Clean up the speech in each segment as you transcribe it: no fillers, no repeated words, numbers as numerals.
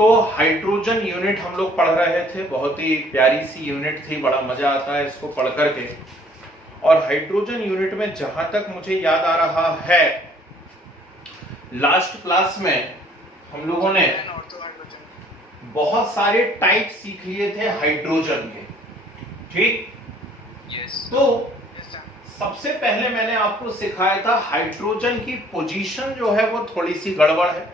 तो hydrogen unit हम लोग पढ़ रहे थे, बहुत ही प्यारी सी यूनिट थी, बड़ा मजा आता है इसको पढ़ करके। और हाइड्रोजन यूनिट में जहां तक मुझे याद आ रहा है, लास्ट क्लास में हम लोगों ने बहुत सारे टाइप सीख लिए थे हाइड्रोजन के, ठीक? तो सबसे पहले मैंने आपको सिखाया था हाइड्रोजन की पोजीशन जो है वो थोड़ी सी गड़बड़ है।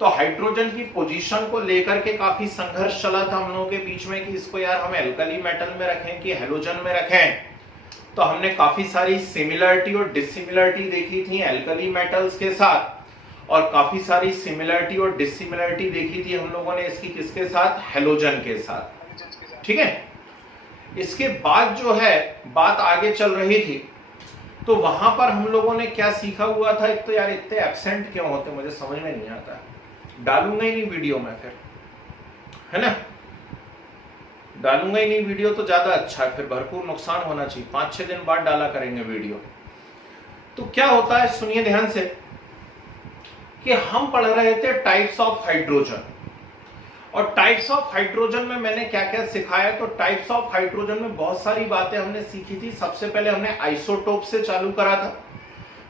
तो हाइड्रोजन की पोजीशन को लेकर के काफी संघर्ष चला था हम लोगों के बीच में कि इसको यार हम एल्कली मेटल में रखें कि हैलोजन में रखें। तो हमने काफी सारी सिमिलरिटी और डिसिमिलरिटी देखी थी एल्कली मेटल्स के साथ, और काफी सारी सिमिलरिटी और डिसिमिलरिटी देखी थी हम लोगों ने इसकी किसके साथ, हैलोजन के साथ, ठीक है। इसके बाद जो है बात आगे चल रही थी, तो वहां पर हम लोगों ने क्या सीखा हुआ था। एक तो यार इतने एब्सेंट क्यों होते मुझे समझ में नहीं आता, डालूंगा ही नहीं वीडियो में फिर, है ना, डालूंगा ही नहीं वीडियो तो ज्यादा अच्छा है, फिर भरपूर नुकसान होना चाहिए, 5-6 दिन बाद डाला करेंगे वीडियो। तो क्या होता है, सुनिए ध्यान से, कि हम पढ़ रहे थे टाइप्स ऑफ हाइड्रोजन, और टाइप्स ऑफ हाइड्रोजन में मैंने क्या क्या सिखाया। तो टाइप्स ऑफ हाइड्रोजन में बहुत सारी बातें हमने सीखी थी। सबसे पहले हमने आइसोटोप से चालू करा था,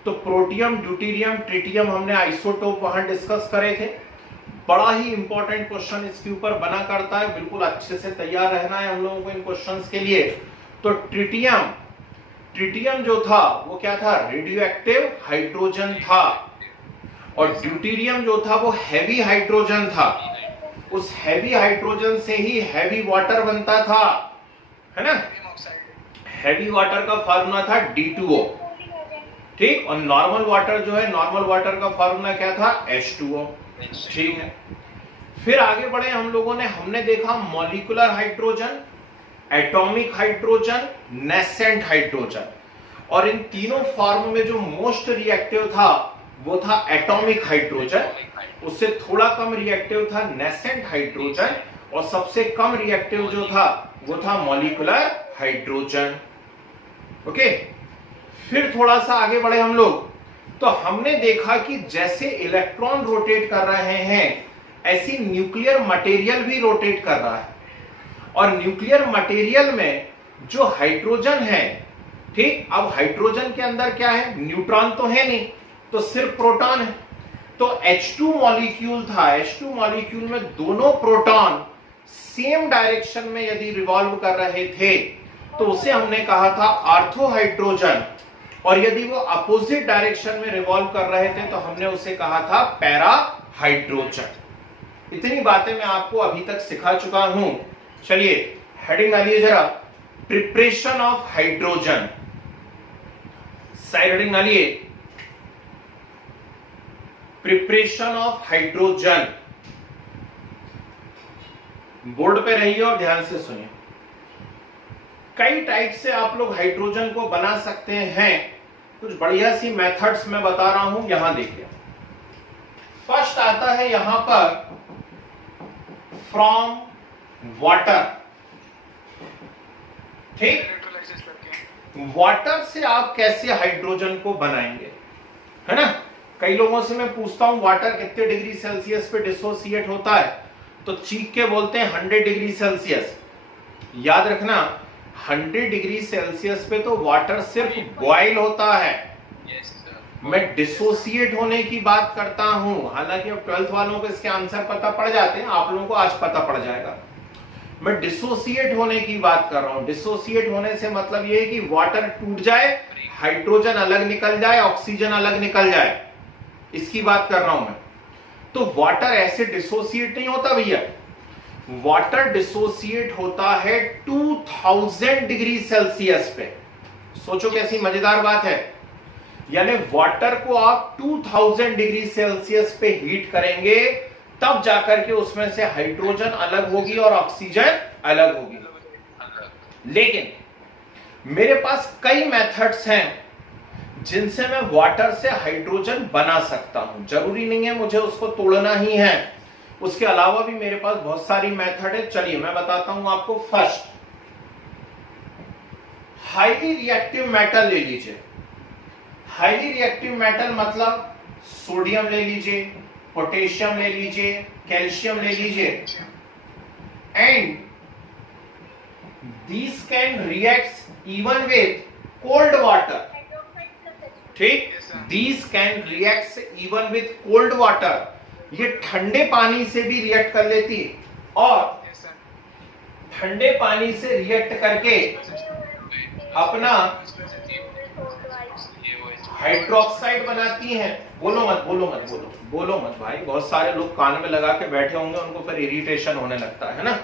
तो प्रोटियम, ड्यूटेरियम, ट्रिटियम हमने आइसोटोप वहां डिस्कस करे थे। बड़ा ही इंपॉर्टेंट क्वेश्चन इसके ऊपर बना करता है, बिल्कुल अच्छे से तैयार रहना है हम लोगों को इन क्वेश्चंस के लिए। तो ट्रिटियम जो था वो क्या था, रेडियो एक्टिव हाइड्रोजन था, और ड्यूटेरियम जो था वो हैवी हाइड्रोजन था। उस हैवी हाइड्रोजन से ही हैवी वाटर बनता था, है ना। हैवी वाटर का फार्मूला था D2O, ठीक। और नॉर्मल वाटर जो है, नॉर्मल वाटर का फार्मूला क्या था, H2O, ठीक है। फिर आगे बढ़े हम लोगों ने, हमने देखा molecular hydrogen, atomic hydrogen, nascent hydrogen, और इन तीनों फॉर्म में जो मोस्ट रिएक्टिव था वो था एटॉमिक हाइड्रोजन, उससे थोड़ा कम रिएक्टिव था नेसेंट हाइड्रोजन, और सबसे कम रिएक्टिव जो था वो था मॉलिक्यूलर हाइड्रोजन, ओके। फिर थोड़ा सा आगे बढ़े हम लोग, तो हमने देखा कि जैसे इलेक्ट्रॉन रोटेट कर रहे हैं ऐसी न्यूक्लियर मटेरियल भी रोटेट कर रहा है, और न्यूक्लियर मटेरियल में जो हाइड्रोजन है, ठीक। अब हाइड्रोजन के अंदर क्या है, न्यूट्रॉन तो है नहीं, तो सिर्फ प्रोटॉन है। तो H2 मॉलिक्यूल था, H2 मॉलिक्यूल में दोनों प्रोटॉन सेम डायरेक्शन में यदि रिवॉल्व कर रहे थे तो उसे हमने कहा था ऑर्थो हाइड्रोजन, और यदि वो अपोजिट डायरेक्शन में रिवॉल्व कर रहे थे तो हमने उसे कहा था पैरा हाइड्रोजन। इतनी बातें मैं आपको अभी तक सिखा चुका हूं। चलिए हेडिंग डालिए जरा, preparation of hydrogen, side heading डालिए, प्रिपरेशन ऑफ हाइड्रोजन। बोर्ड पे रहिए और ध्यान से सुनिए। कई टाइप से आप लोग हाइड्रोजन को बना सकते हैं, कुछ बढ़िया सी मेथड्स मैं बता रहा हूं, यहां देखिए। फर्स्ट आता है यहां पर फ्रॉम वाटर, ठीक। वाटर से आप कैसे हाइड्रोजन को बनाएंगे, है ना। कई लोगों से मैं पूछता हूं वाटर कितने डिग्री सेल्सियस पे डिसोसिएट होता है, तो चीख के बोलते हैं 100 डिग्री सेल्सियस। याद रखना 100 डिग्री सेल्सियस पे तो वाटर सिर्फ बॉयल होता है। मैं डिसोसिएट होने की बात करता हूं, हालांकि अब 12th वालों को इसके आंसर पता पड़ जाते हैं, आप लोगों को आज पता पड़ जाएगा। मैं डिसोसिएट होने की बात कर रहा हूं। डिसोसिएट होने से मतलब यह है कि वाटर टूट जाए, हाइड्रोजन अलग निकल जाए, ऑक्सीजन अलग निकल जाए, इसकी बात कर रहा हूं मैं। तो वाटर ऐसे डिसोसिएट नहीं होता भैया, वाटर डिसोसिएट होता है 2000 डिग्री सेल्सियस पे। सोचो कैसी मजेदार बात है, यानी वाटर को आप 2000 डिग्री सेल्सियस पे हीट करेंगे तब जाकर के उसमें से हाइड्रोजन अलग होगी और ऑक्सीजन अलग होगी। लेकिन मेरे पास कई मेथड्स हैं जिनसे मैं वाटर से हाइड्रोजन बना सकता हूं, जरूरी नहीं है मुझे उसको तोड़ना ही है, उसके अलावा भी मेरे पास बहुत सारी मेथड है। चलिए मैं बताता हूं आपको। फर्स्ट, हाईली रिएक्टिव मेटल ले लीजिए। हाईली रिएक्टिव मेटल मतलब सोडियम ले लीजिए, पोटेशियम ले लीजिए, कैल्शियम ले लीजिए, and these can react even with cold water. ठीक, these can react even with cold water. ये ठंडे पानी से भी रिएक्ट कर लेती है, और ठंडे पानी से रिएक्ट करके अपना हाइड्रोक्साइड बनाती हैं। बोलो मत, बोलो मत, बोलो मत भाई, बहुत सारे लोग कान में लगा के बैठे होंगे, उनको फिर इरिटेशन होने लगता है ना।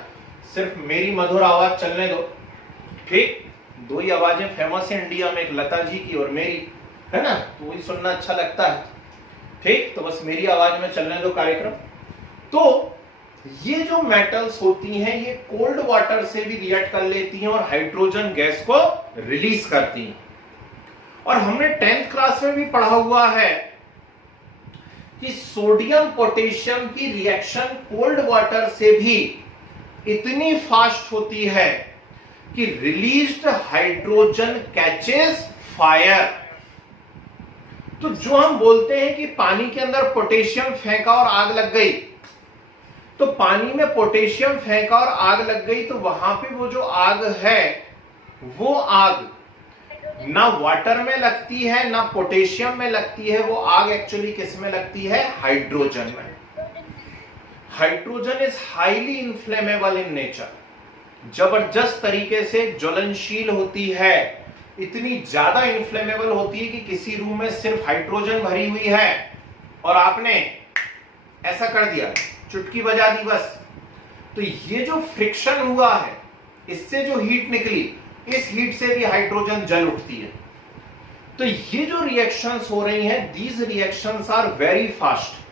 सिर्फ मेरी मधुर आवाज चलने दो, ठीक। दो ही आवाजें फेमस है इंडिया में, एक लता जी की और मेरी, है ना, तो वही सुनना अच्छा लगता है, ठीक। तो बस मेरी आवाज में चलने दो कार्यक्रम। तो ये जो मेटल्स होती हैं ये कोल्ड वाटर से भी रिएक्ट कर लेती हैं और हाइड्रोजन गैस को रिलीज करती हैं। और हमने 10th क्लास में भी पढ़ा हुआ है कि सोडियम पोटेशियम की रिएक्शन कोल्ड वाटर से भी इतनी फास्ट होती है कि रिलीज्ड हाइड्रोजन कैचेस फायर। तो जो हम बोलते हैं कि पानी के अंदर पोटेशियम फेंका और आग लग गई, तो पानी में पोटेशियम फेंका और आग लग गई, तो वहां पे वो जो आग है, वो आग ना वाटर में लगती है ना पोटेशियम में लगती है, वो आग एक्चुअली किस में लगती है? हाइड्रोजन में। Hydrogen is highly inflammable in nature, जबरदस्त तरीके से ज्वलनशील होती है, इतनी ज्यादा इन्फ्लेमेबल होती है कि किसी रूम में सिर्फ हाइड्रोजन भरी हुई है और आपने ऐसा कर दिया, चुटकी बजा दी बस, तो ये जो फ्रिक्शन हुआ है, इससे जो हीट निकली, इस हीट से भी हाइड्रोजन जल उठती है। तो ये जो रिएक्शंस हो रही हैं, these reactions are very fast,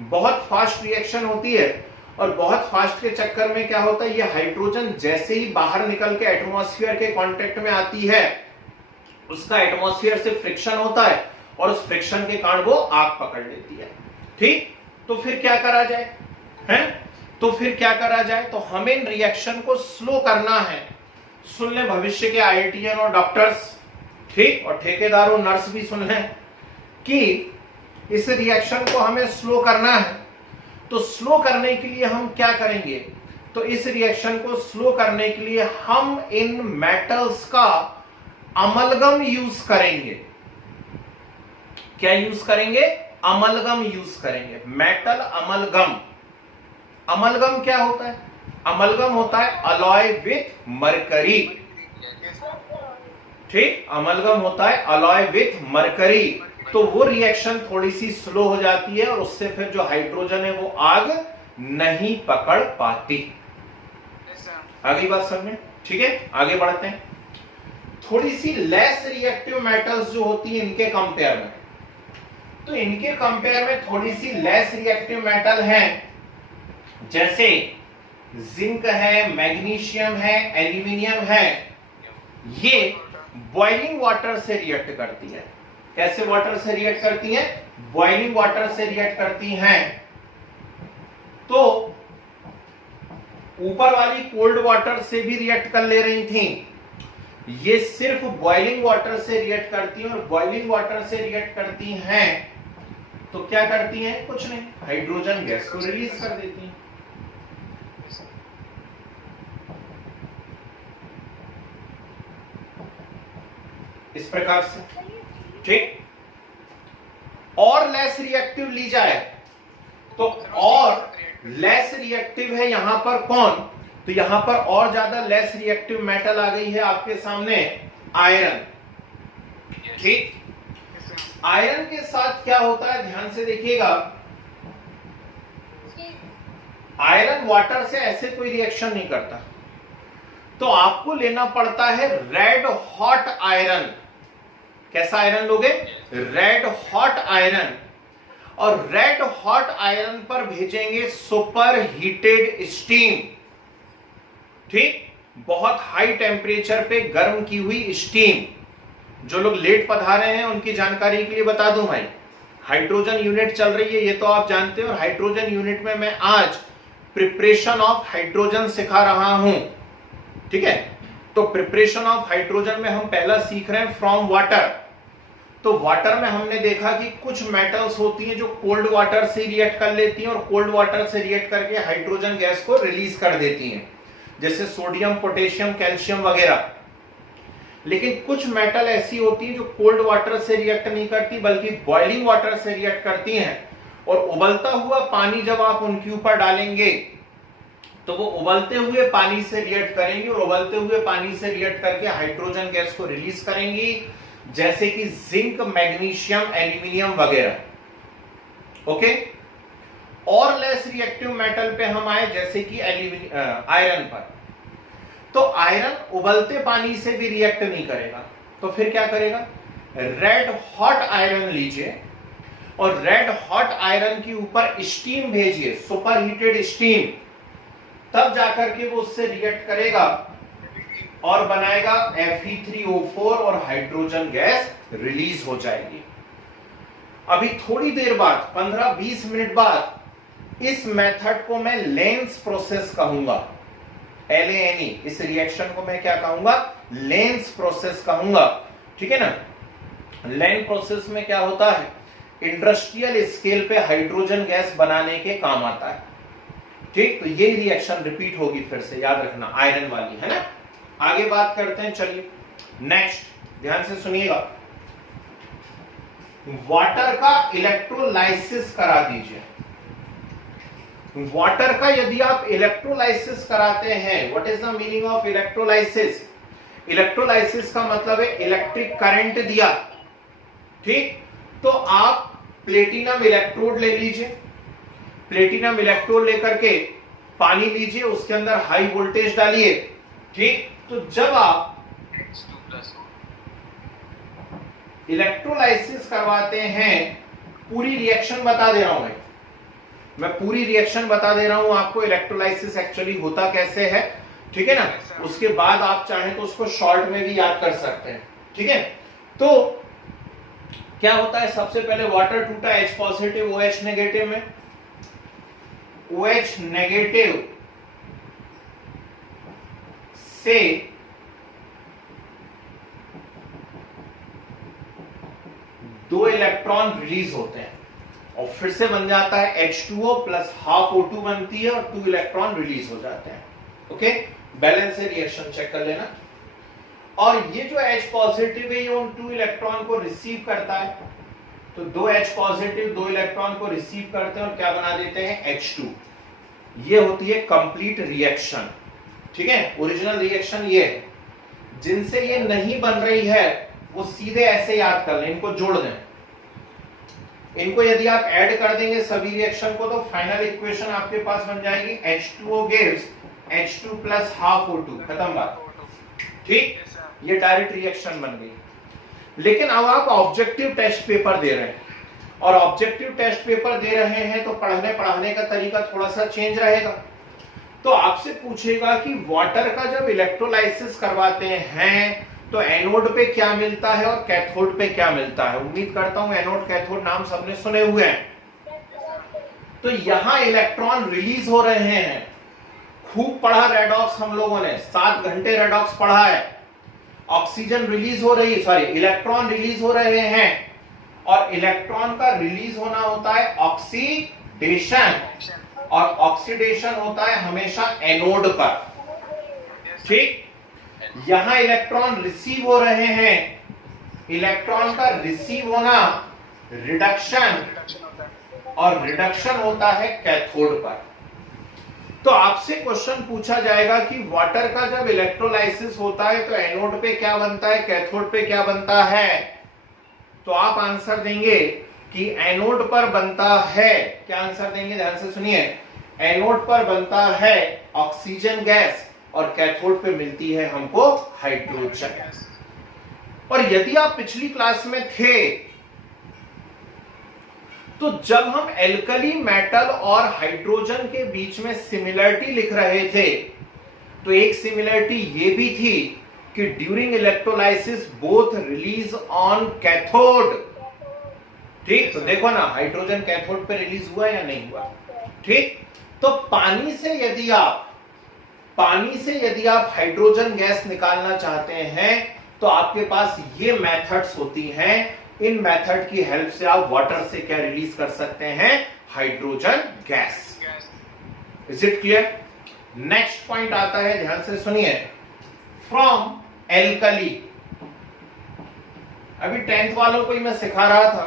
बहुत फास्ट रिएक्शन होती है। और बहुत फास्ट के चक्कर में क्या होता है, ये हाइड्रोजन जैसे ही बाहर निकल के एटमॉस्फेयर के कांटेक्ट में आती है, उसका एटमॉस्फेयर से फ्रिक्शन होता है और उस फ्रिक्शन के कारण वो आग पकड़ लेती है, ठीक। तो फिर क्या करा जाए, हैं? तो फिर क्या करा जाए, तो हमें इन रिएक्शन को स्लो करना है। सुन लें भविष्य के आईआईटीएन और डॉक्टर्स, ठीक, और ठेकेदार और नर्स भी सुन लें कि इस रिएक्शन को हमें स्लो करना है। तो स्लो करने के लिए हम क्या करेंगे, तो इस रिएक्शन को स्लो करने के लिए हम इन मेटल्स का अमलगम यूज करेंगे। क्या यूज करेंगे? अमलगम यूज करेंगे, मेटल अमलगम। अमलगम क्या होता है? अमलगम होता है अलॉय विथ मरकरी, ठीक। अमलगम होता है अलॉय विथ मरकरी। तो वो रिएक्शन थोड़ी सी स्लो हो जाती है और उससे फिर जो हाइड्रोजन है वो आग नहीं पकड़ पाती। आगे बात समझे, ठीक है। आगे बढ़ते हैं। थोड़ी सी लेस रिएक्टिव मेटल्स जो होती है इनके कंपेयर में, तो इनके कंपेयर में थोड़ी सी लेस रिएक्टिव मेटल हैं, जैसे जिंक है, मैग्नीशियम है, एल्यूमिनियम है। ये बॉइलिंग वाटर से रिएक्ट करती है। कैसे वाटर से रिएक्ट करती हैं? बॉइलिंग वाटर से रिएक्ट करती हैं। तो ऊपर वाली कोल्ड वाटर से भी रिएक्ट कर ले रही थी, ये सिर्फ बॉइलिंग वाटर से रिएक्ट करती हैं। और बॉइलिंग वाटर से रिएक्ट करती हैं तो क्या करती हैं? कुछ नहीं, हाइड्रोजन गैस को रिलीज कर देती हैं। इस प्रकार से, ठीक। और लेस रिएक्टिव ली जाए तो और लेस रिएक्टिव है यहां पर कौन? तो यहां पर और ज्यादा लेस रिएक्टिव मेटल आ गई है आपके सामने, आयरन, ठीक। आयरन के साथ क्या होता है, ध्यान से देखिएगा। आयरन वाटर से ऐसे कोई रिएक्शन नहीं करता, तो आपको लेना पड़ता है रेड हॉट आयरन। कैसा आयरन लोगे? Red hot iron. और रेड हॉट आयरन पर भेजेंगे सुपर हीटेड स्टीम, ठीक। बहुत हाई टेम्परेचर पे गर्म की हुई स्टीम। जो लोग लेट पधारे हैं उनकी जानकारी के लिए बता दूं भाई, हाइड्रोजन यूनिट चल रही है, ये तो आप जानते हो। और हाइड्रोजन यूनिट में मैं आज प्रिपरेशन ऑफ हाइड्रोजन सिखा रहा हूं, ठीक है। तो प्रिपरेशन ऑफ हाइड्रोजन में हम पहला सीख रहे हैं फ्रॉम वाटर। तो वाटर में हमने देखा कि कुछ मेटल्स होती हैं जो कोल्ड वाटर से रिएक्ट कर लेती हैं और कोल्ड वाटर से रिएक्ट करके हाइड्रोजन गैस को रिलीज कर देती हैं, जैसे सोडियम, पोटेशियम, कैल्शियम वगैरह। लेकिन कुछ मेटल ऐसी होती हैं जो कोल्ड वाटर से रिएक्ट नहीं करती बल्कि बॉइलिंग वाटर से रिएक्ट करती हैं, और उबलता हुआ पानी जब आप उनके ऊपर डालेंगे तो वो उबलते हुए पानी से रिएक्ट करेंगी और उबलते हुए पानी से रिएक्ट करके हाइड्रोजन गैस को रिलीज करेंगी, जैसे कि जिंक, मैग्नीशियम, एल्यूमिनियम वगैरह। ओके, और लेस रिएक्टिव मेटल पे हम आए, जैसे कि आयरन पर। तो आयरन उबलते पानी से भी रिएक्ट नहीं करेगा, तो फिर क्या करेगा? रेड हॉट आयरन लीजिए और रेड हॉट आयरन के ऊपर स्टीम भेजिए, सुपर हीटेड स्टीम, तब जाकर के वो उससे रिएक्ट करेगा और बनाएगा Fe3O4 और हाइड्रोजन गैस रिलीज हो जाएगी। अभी थोड़ी देर बाद, 15-20 मिनट बाद, इस मेथड को मैं लेंस प्रोसेस कहूंगा, LANE। इस रिएक्शन को मैं क्या कहूंगा? लेंस प्रोसेस कहूंगा, ठीक है ना। लेंस प्रोसेस में क्या होता है? इंडस्ट्रियल स्केल पे हाइड्रोजन गैस बनाने के काम आता है, ठीक। तो ये रिएक्शन रिपीट होगी, फिर से याद रखना, आयरन वाली, है ना। आगे बात करते हैं, चलिए नेक्स्ट, ध्यान से सुनिएगा। वाटर का इलेक्ट्रोलाइसिस करा दीजिए। वाटर का यदि आप इलेक्ट्रोलाइसिस कराते हैं, what is the meaning of electrolysis? Electrolysis का मतलब है इलेक्ट्रिक करंट दिया, ठीक। तो आप प्लेटिनम इलेक्ट्रोड ले लीजिए, प्लेटिनम इलेक्ट्रोड लेकर के पानी लीजिए, उसके अंदर हाई वोल्टेज डालिए, ठीक। तो जब आप इलेक्ट्रोलाइसिस करवाते हैं, पूरी रिएक्शन बता दे रहा हूं मैं पूरी रिएक्शन बता दे रहा हूं आपको, इलेक्ट्रोलाइसिस एक्चुअली होता कैसे है, ठीक है ना। उसके बाद आप चाहें तो उसको शॉर्ट में भी याद कर सकते हैं, ठीक है। तो क्या होता है? सबसे पहले वाटर टूटा H पॉजिटिव OH नेगेटिव में, OH नेगेटिव से दो इलेक्ट्रॉन रिलीज होते हैं और फिर से बन जाता है H2O प्लस हाफ O2 बनती है और 2 इलेक्ट्रॉन रिलीज हो जाते हैं। ओके, बैलेंस से रिएक्शन चेक कर लेना। और ये जो H पॉजिटिव है ये उन 2 इलेक्ट्रॉन को रिसीव करता है, तो 2 H पॉजिटिव 2 इलेक्ट्रॉन को रिसीव करते हैं और क्या बना देते हैं? H2। ये होती है कंप्लीट रिएक्शन, ठीक है। ओरिजिनल रिएक्शन ये है। जिनसे ये नहीं बन रही है वो सीधे ऐसे याद कर लें, इनको जोड़ दें। इनको यदि आप ऐड कर देंगे सभी रिएक्शन को तो फाइनल इक्वेशन आपके पास बन जाएगी H2O gives H2 plus half O2, खत्म बात, ठीक। ये डायरेक्ट रिएक्शन बन गई। लेकिन अब आप ऑब्जेक्टिव टेस्ट पेपर दे रहे हैं और ऑब्जेक्टिव टेस्ट पेपर दे रहे हैं तो पढ़ाने का तरीका थोड़ा सा चेंज रहेगा। तो आपसे पूछेगा कि वाटर का जब इलेक्ट्रोलाइसिस करवाते हैं तो एनोड पे क्या मिलता है और कैथोड पे क्या मिलता है। उम्मीद करता हूं एनोड कैथोड नाम सबने सुने हुए हैं। तो यहां इलेक्ट्रॉन रिलीज हो रहे हैं, खूब पढ़ा रेडॉक्स हम लोगों ने, 7 घंटे रेडॉक्स पढ़ा है। ऑक्सीजन रिलीज हो रही है, इलेक्ट्रॉन रिलीज हो रहे हैं और इलेक्ट्रॉन का रिलीज होना होता है ऑक्सीडेशन, और ऑक्सीडेशन होता है हमेशा एनोड पर, ठीक। यहां इलेक्ट्रॉन रिसीव हो रहे हैं, इलेक्ट्रॉन का रिसीव होना रिडक्शन, और रिडक्शन होता है कैथोड पर। तो आपसे क्वेश्चन पूछा जाएगा कि वाटर का जब इलेक्ट्रोलाइसिस होता है तो एनोड पे क्या बनता है, कैथोड पे क्या बनता है। तो आप आंसर देंगे कि एनोड पर बनता है, क्या आंसर देंगे? ध्यान से सुनिए, एनोड पर बनता है ऑक्सीजन गैस और कैथोड पे मिलती है हमको हाइड्रोजन। और यदि आप पिछली क्लास में थे तो जब हम एल्कली मेटल और हाइड्रोजन के बीच में सिमिलरिटी लिख रहे थे तो एक सिमिलरिटी ये भी थी कि during electrolysis both release on cathode, ठीक। तो देखो ना, हाइड्रोजन कैथोड पे रिलीज हुआ या नहीं हुआ, ठीक। तो पानी से यदि आप हाइड्रोजन गैस निकालना चाहते हैं तो आपके पास ये मेथड्स होती हैं इन मेथड की हेल्प से आप वाटर से क्या रिलीज कर सकते हैं, hydrogen gas. Is it clear? Next point आता है, ध्यान से सुनिए, फ्रॉम एल्कली। अभी 10th वालों को ही मैं सिखा रहा था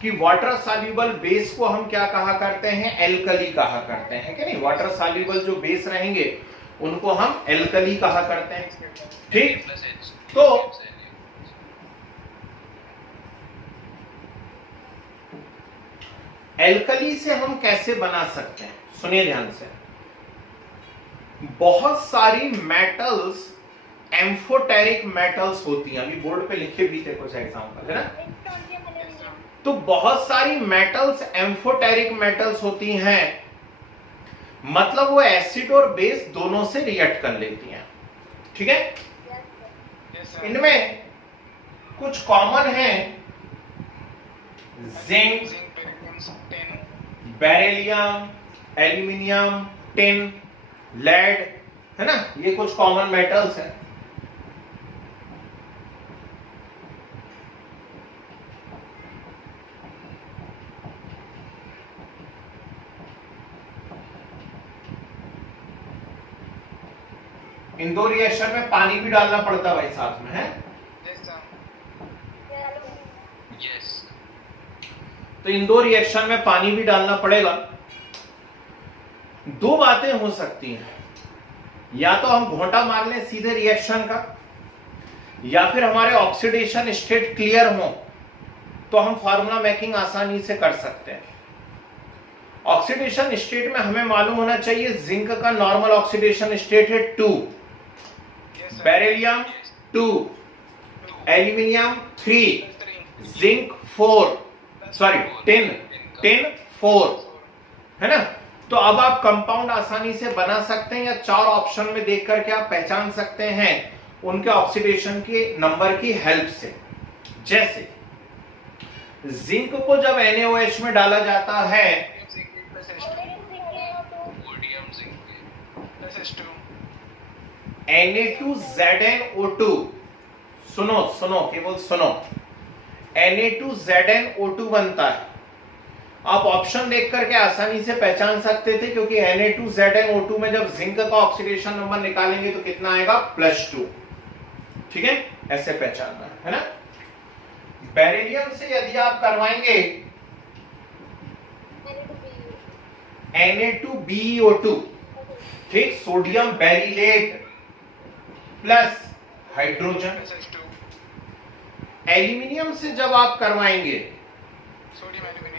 कि वाटर सॉल्युबल बेस को हम क्या कहा करते हैं, एल्कली कहा करते हैं कि नहीं। वाटर सॉल्युबल जो बेस रहेंगे उनको हम एल्कली कहा करते हैं, ठीक। तो एल्कली से हम कैसे बना सकते हैं, सुनिए ध्यान से। बहुत सारी मेटल्स एम्फोटेरिक मेटल्स होती हैं, अभी बोर्ड पे लिखे भी थे कुछ एग्जांपल, है ना। तो बहुत सारी मेटल्स एम्फोटेरिक मेटल्स होती हैं, मतलब वो एसिड और बेस दोनों से रिएक्ट कर लेती हैं, ठीक है। इनमें कुछ कॉमन है, zinc, beryllium, aluminium, tin, lead, है ना, ये कुछ कॉमन मेटल्स हैं। इन दो रिएक्शन में पानी भी डालना पड़ता भाई साथ में, है। तो इन दो रिएक्शन में पानी भी डालना पड़ेगा। दो बातें हो सकती हैं, या तो हम घोंटा मार लें सीधे रिएक्शन का, या फिर हमारे ऑक्सीडेशन स्टेट क्लियर हो तो हम फार्मूला मेकिंग आसानी से कर सकते हैं। ऑक्सीडेशन स्टेट में हमें मालूम होना चाहिए, जिंक का नॉर्मल ऑक्सीडेशन स्टेट है 2, beryllium 2, aluminium 3, zinc 4, sorry tin 4, है ना। तो अब आप कंपाउंड आसानी से बना सकते हैं, या 4 ऑप्शन में देख करके आप पहचान सकते हैं उनके ऑक्सीडेशन के नंबर की हेल्प से। जैसे जिंक को जब NaOH में डाला जाता है, Na2ZnO2, सुनो केवल सुनो, Na2ZnO2 बनता है। आप ऑप्शन देख करके आसानी से पहचान सकते थे, क्योंकि Na2ZnO2 में जब जिंक का ऑक्सीडेशन नंबर निकालेंगे तो कितना आएगा, +2, ठीक है, ऐसे पहचानना है ना। बेरिलियम से यदि आप करवाएंगे Na2BeO2, ठीक, sodium beryllate plus hydrogen. Aluminium से जब आप करवाएंगे,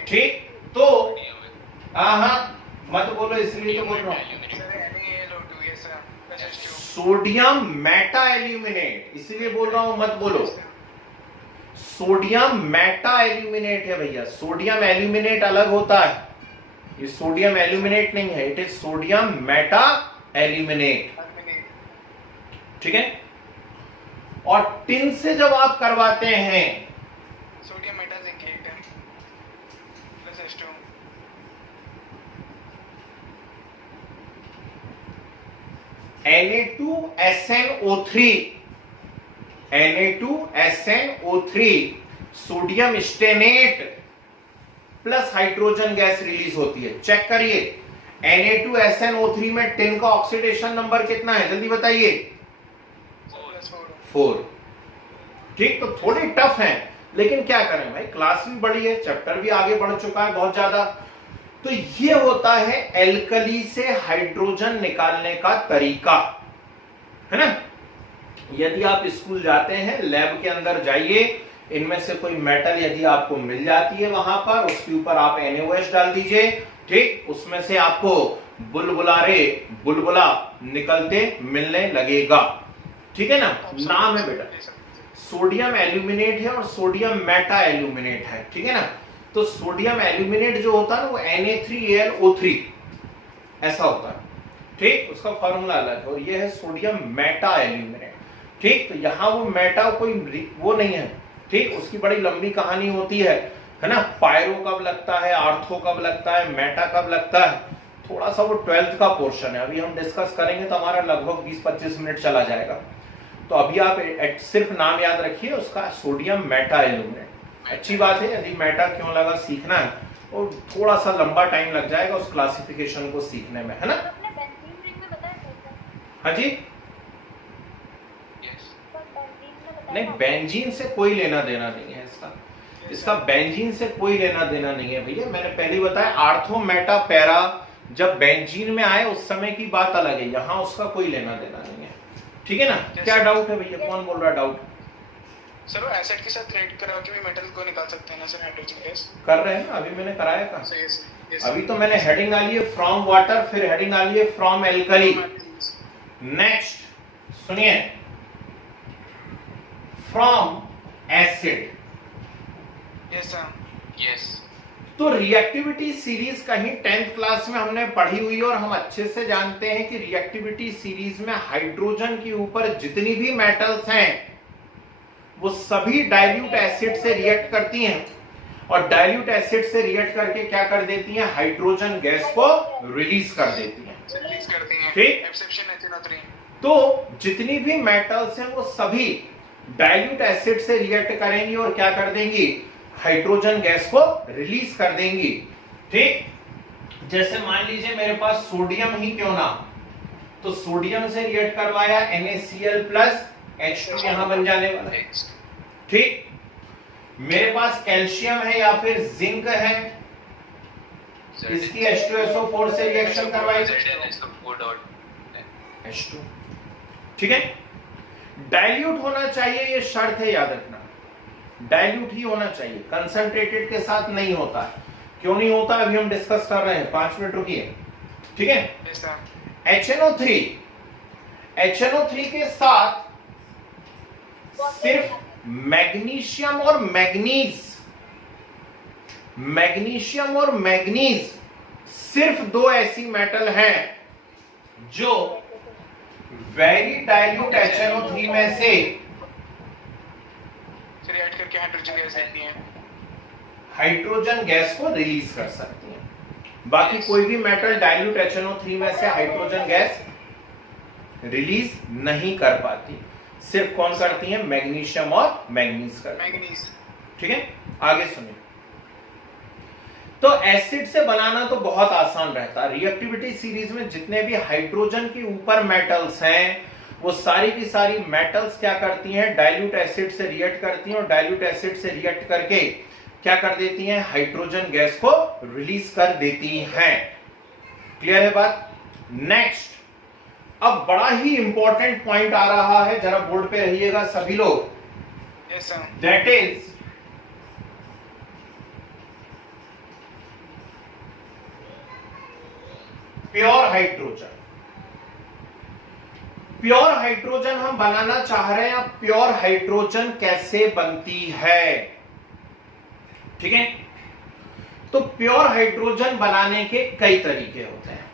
ठीक, तो मत बोलो इसलिए तो बोल रहा हूं, सोडियम मेटा एल्यूमिनेट, इसलिए बोल रहा हूं मत बोलो। सोडियम मेटा एल्यूमिनेट है भैया, सोडियम एल्यूमिनेट अलग होता है, ये सोडियम एल्यूमिनेट नहीं है, it is sodium meta aluminate, ठीक है। और टिन से जब आप करवाते हैं, sodium meta zincate plus H2, Na2SNO3 sodium stannate plus hydrogen gas release होती है। चेक करिए, Na2SNO3 में टिन का ऑक्सीडेशन नंबर कितना है, जल्दी बताइए, 4, ठीक। तो थोड़ी टफ है, लेकिन क्या करें भाई, क्लास भी बड़ी है, चैप्टर भी आगे बढ़ चुका है बहुत ज्यादा। तो ये होता है एल्कली से हाइड्रोजन निकालने का तरीका, है ना। यदि आप स्कूल जाते हैं, लैब के अंदर जाइए, इनमें से कोई मेटल यदि आपको मिल जाती है वहां पर, उसके ऊपर आप NaOH डाल दीजिए, ठीक, उसमें से आपको बुलबुला निकलते मिलने लगेगा, ठीक है ना। नाम है बेटा, सोडियम एल्यूमिनेट है और सोडियम मेटा एल्यूमिनेट है, ठीक है ना। तो सोडियम एल्यूमिनेट जो होता है ना, वो Na3AlO3 ऐसा होता है, ठीक, उसका फॉर्मूला अलग है। और ये है सोडियम मेटा एल्यूमिनेट, ठीक। तो यहां वो मेटा कोई वो नहीं है, ठीक, उसकी बड़ी लंबी कहानी होती है ना। पायरो कब लगता है, आर्थो कब लगता है, मेटा कब लगता है, थोड़ा सा वो 12th का पोर्शन है, अभी हम डिस्कस करेंगे तो हमारा लगभग 20-25 मिनट चला जाएगा। तो अभी आप सिर्फ नाम याद रखिए उसका, सोडियम मेटा एल्यूमिनेट। अच्छी बात है। यदि मैटर क्यों लगा सीखना है और थोड़ा सा लंबा टाइम लग जाएगा उस क्लासिफिकेशन को सीखने में, है ना। हाँ जी, नहीं बेंजीन से कोई लेना देना नहीं है इसका बेंजीन से कोई लेना देना नहीं है भैया। मैंने पहले बताया आर्थो मेटा पैरा जब बेंजीन में आए उस समय की बात अलग है, यहाँ उसका कोई लेना देना नहीं है, ठीक है ना। क्या डाउट है भैया, कौन बोल रहा है डाउट? सर वो एसिड के साथ रिएक्ट करा के भी मेटल को निकाल सकते हैं ना सर, हाइड्रोजन गैस कर रहे हैं ना, अभी मैंने कराया कहाँ? सही है सर, yes, अभी तो मैंने हेडिंग डाली है फ्रॉम वाटर, फिर हेडिंग डाली है फ्रॉम एल्कली। नेक्स्ट सुनिए, from acid. Yes sir, yes. तो रिएक्टिविटी सीरीज कहीं 10th क्लास में हमने पढ़ी हुई है और हम अच्छे से जानते हैं कि रिएक्टिविटी सीरीज में हाइड्रोजन के ऊपर जितनी भी मेटल्स हैं वो सभी डाइल्यूट एसिड से रिएक्ट करती हैं और डाइल्यूट एसिड से रिएक्ट करके क्या कर देती हैं, हाइड्रोजन गैस को रिलीज कर देती हैं, रिलीज करती हैं, ठीक। Exception HNO3। तो जितनी भी मेटल्स हैं वो सभी डाइल्यूट एसिड से रिएक्ट करेंगी और क्या कर देंगी, हाइड्रोजन गैस को रिलीज कर देंगी, ठीक। जैसे मान लीजिए मेरे पास सोडियम ही क्यों ना, तो सोडियम से रिएक्ट करवाया NaCl प्लस H2 यहां बन जाने वाला है, ठीक। मेरे पास कैल्शियम है या फिर जिंक है, इसकी H2SO4 से रिएक्शन करवाई H2, ठीक है। डाइल्यूट होना चाहिए, ये शर्त है, याद रखना डाइल्यूट ही होना चाहिए, कंसंट्रेटेड के साथ नहीं होता है। क्यों नहीं होता अभी हम डिस्कस कर रहे हैं, 5 मिनट रुकिए, ठीक है। HNO3 के साथ सिर्फ मैग्नीशियम और मैग्नीज सिर्फ 2 ऐसी मेटल हैं जो वेरी डाइल्यूट HNO3 में से रिएक्ट करके हाइड्रोजन गैस देती हैं, हाइड्रोजन गैस को रिलीज कर सकती हैं। बाकी कोई भी मेटल डाइल्यूट HNO3 में से हाइड्रोजन गैस रिलीज नहीं कर पाती, सिर्फ कौन करती है, मैग्नीशियम और मैग्नीज करती है, ठीक है। आगे सुनिए, तो एसिड से बनाना तो बहुत आसान रहता है। रिएक्टिविटी सीरीज में जितने भी हाइड्रोजन के ऊपर मेटल्स हैं वो सारी की सारी मेटल्स क्या करती हैं, डाइल्यूट एसिड से रिएक्ट करती हैं और डाइल्यूट एसिड से रिएक्ट करके क्या कर देती हैं, हाइड्रोजन गैस को रिलीज कर देती हैं। क्लियर है बात। नेक्स्ट, अब बड़ा ही इंपॉर्टेंट पॉइंट आ रहा है, जरा बोर्ड पे रहिएगा सभी लोग, that is pure hydrogen. Pure hydrogen हम बनाना चाह रहे हैं, प्योर हाइड्रोजन कैसे बनती है, ठीक है। तो प्योर हाइड्रोजन बनाने के कई तरीके होते हैं,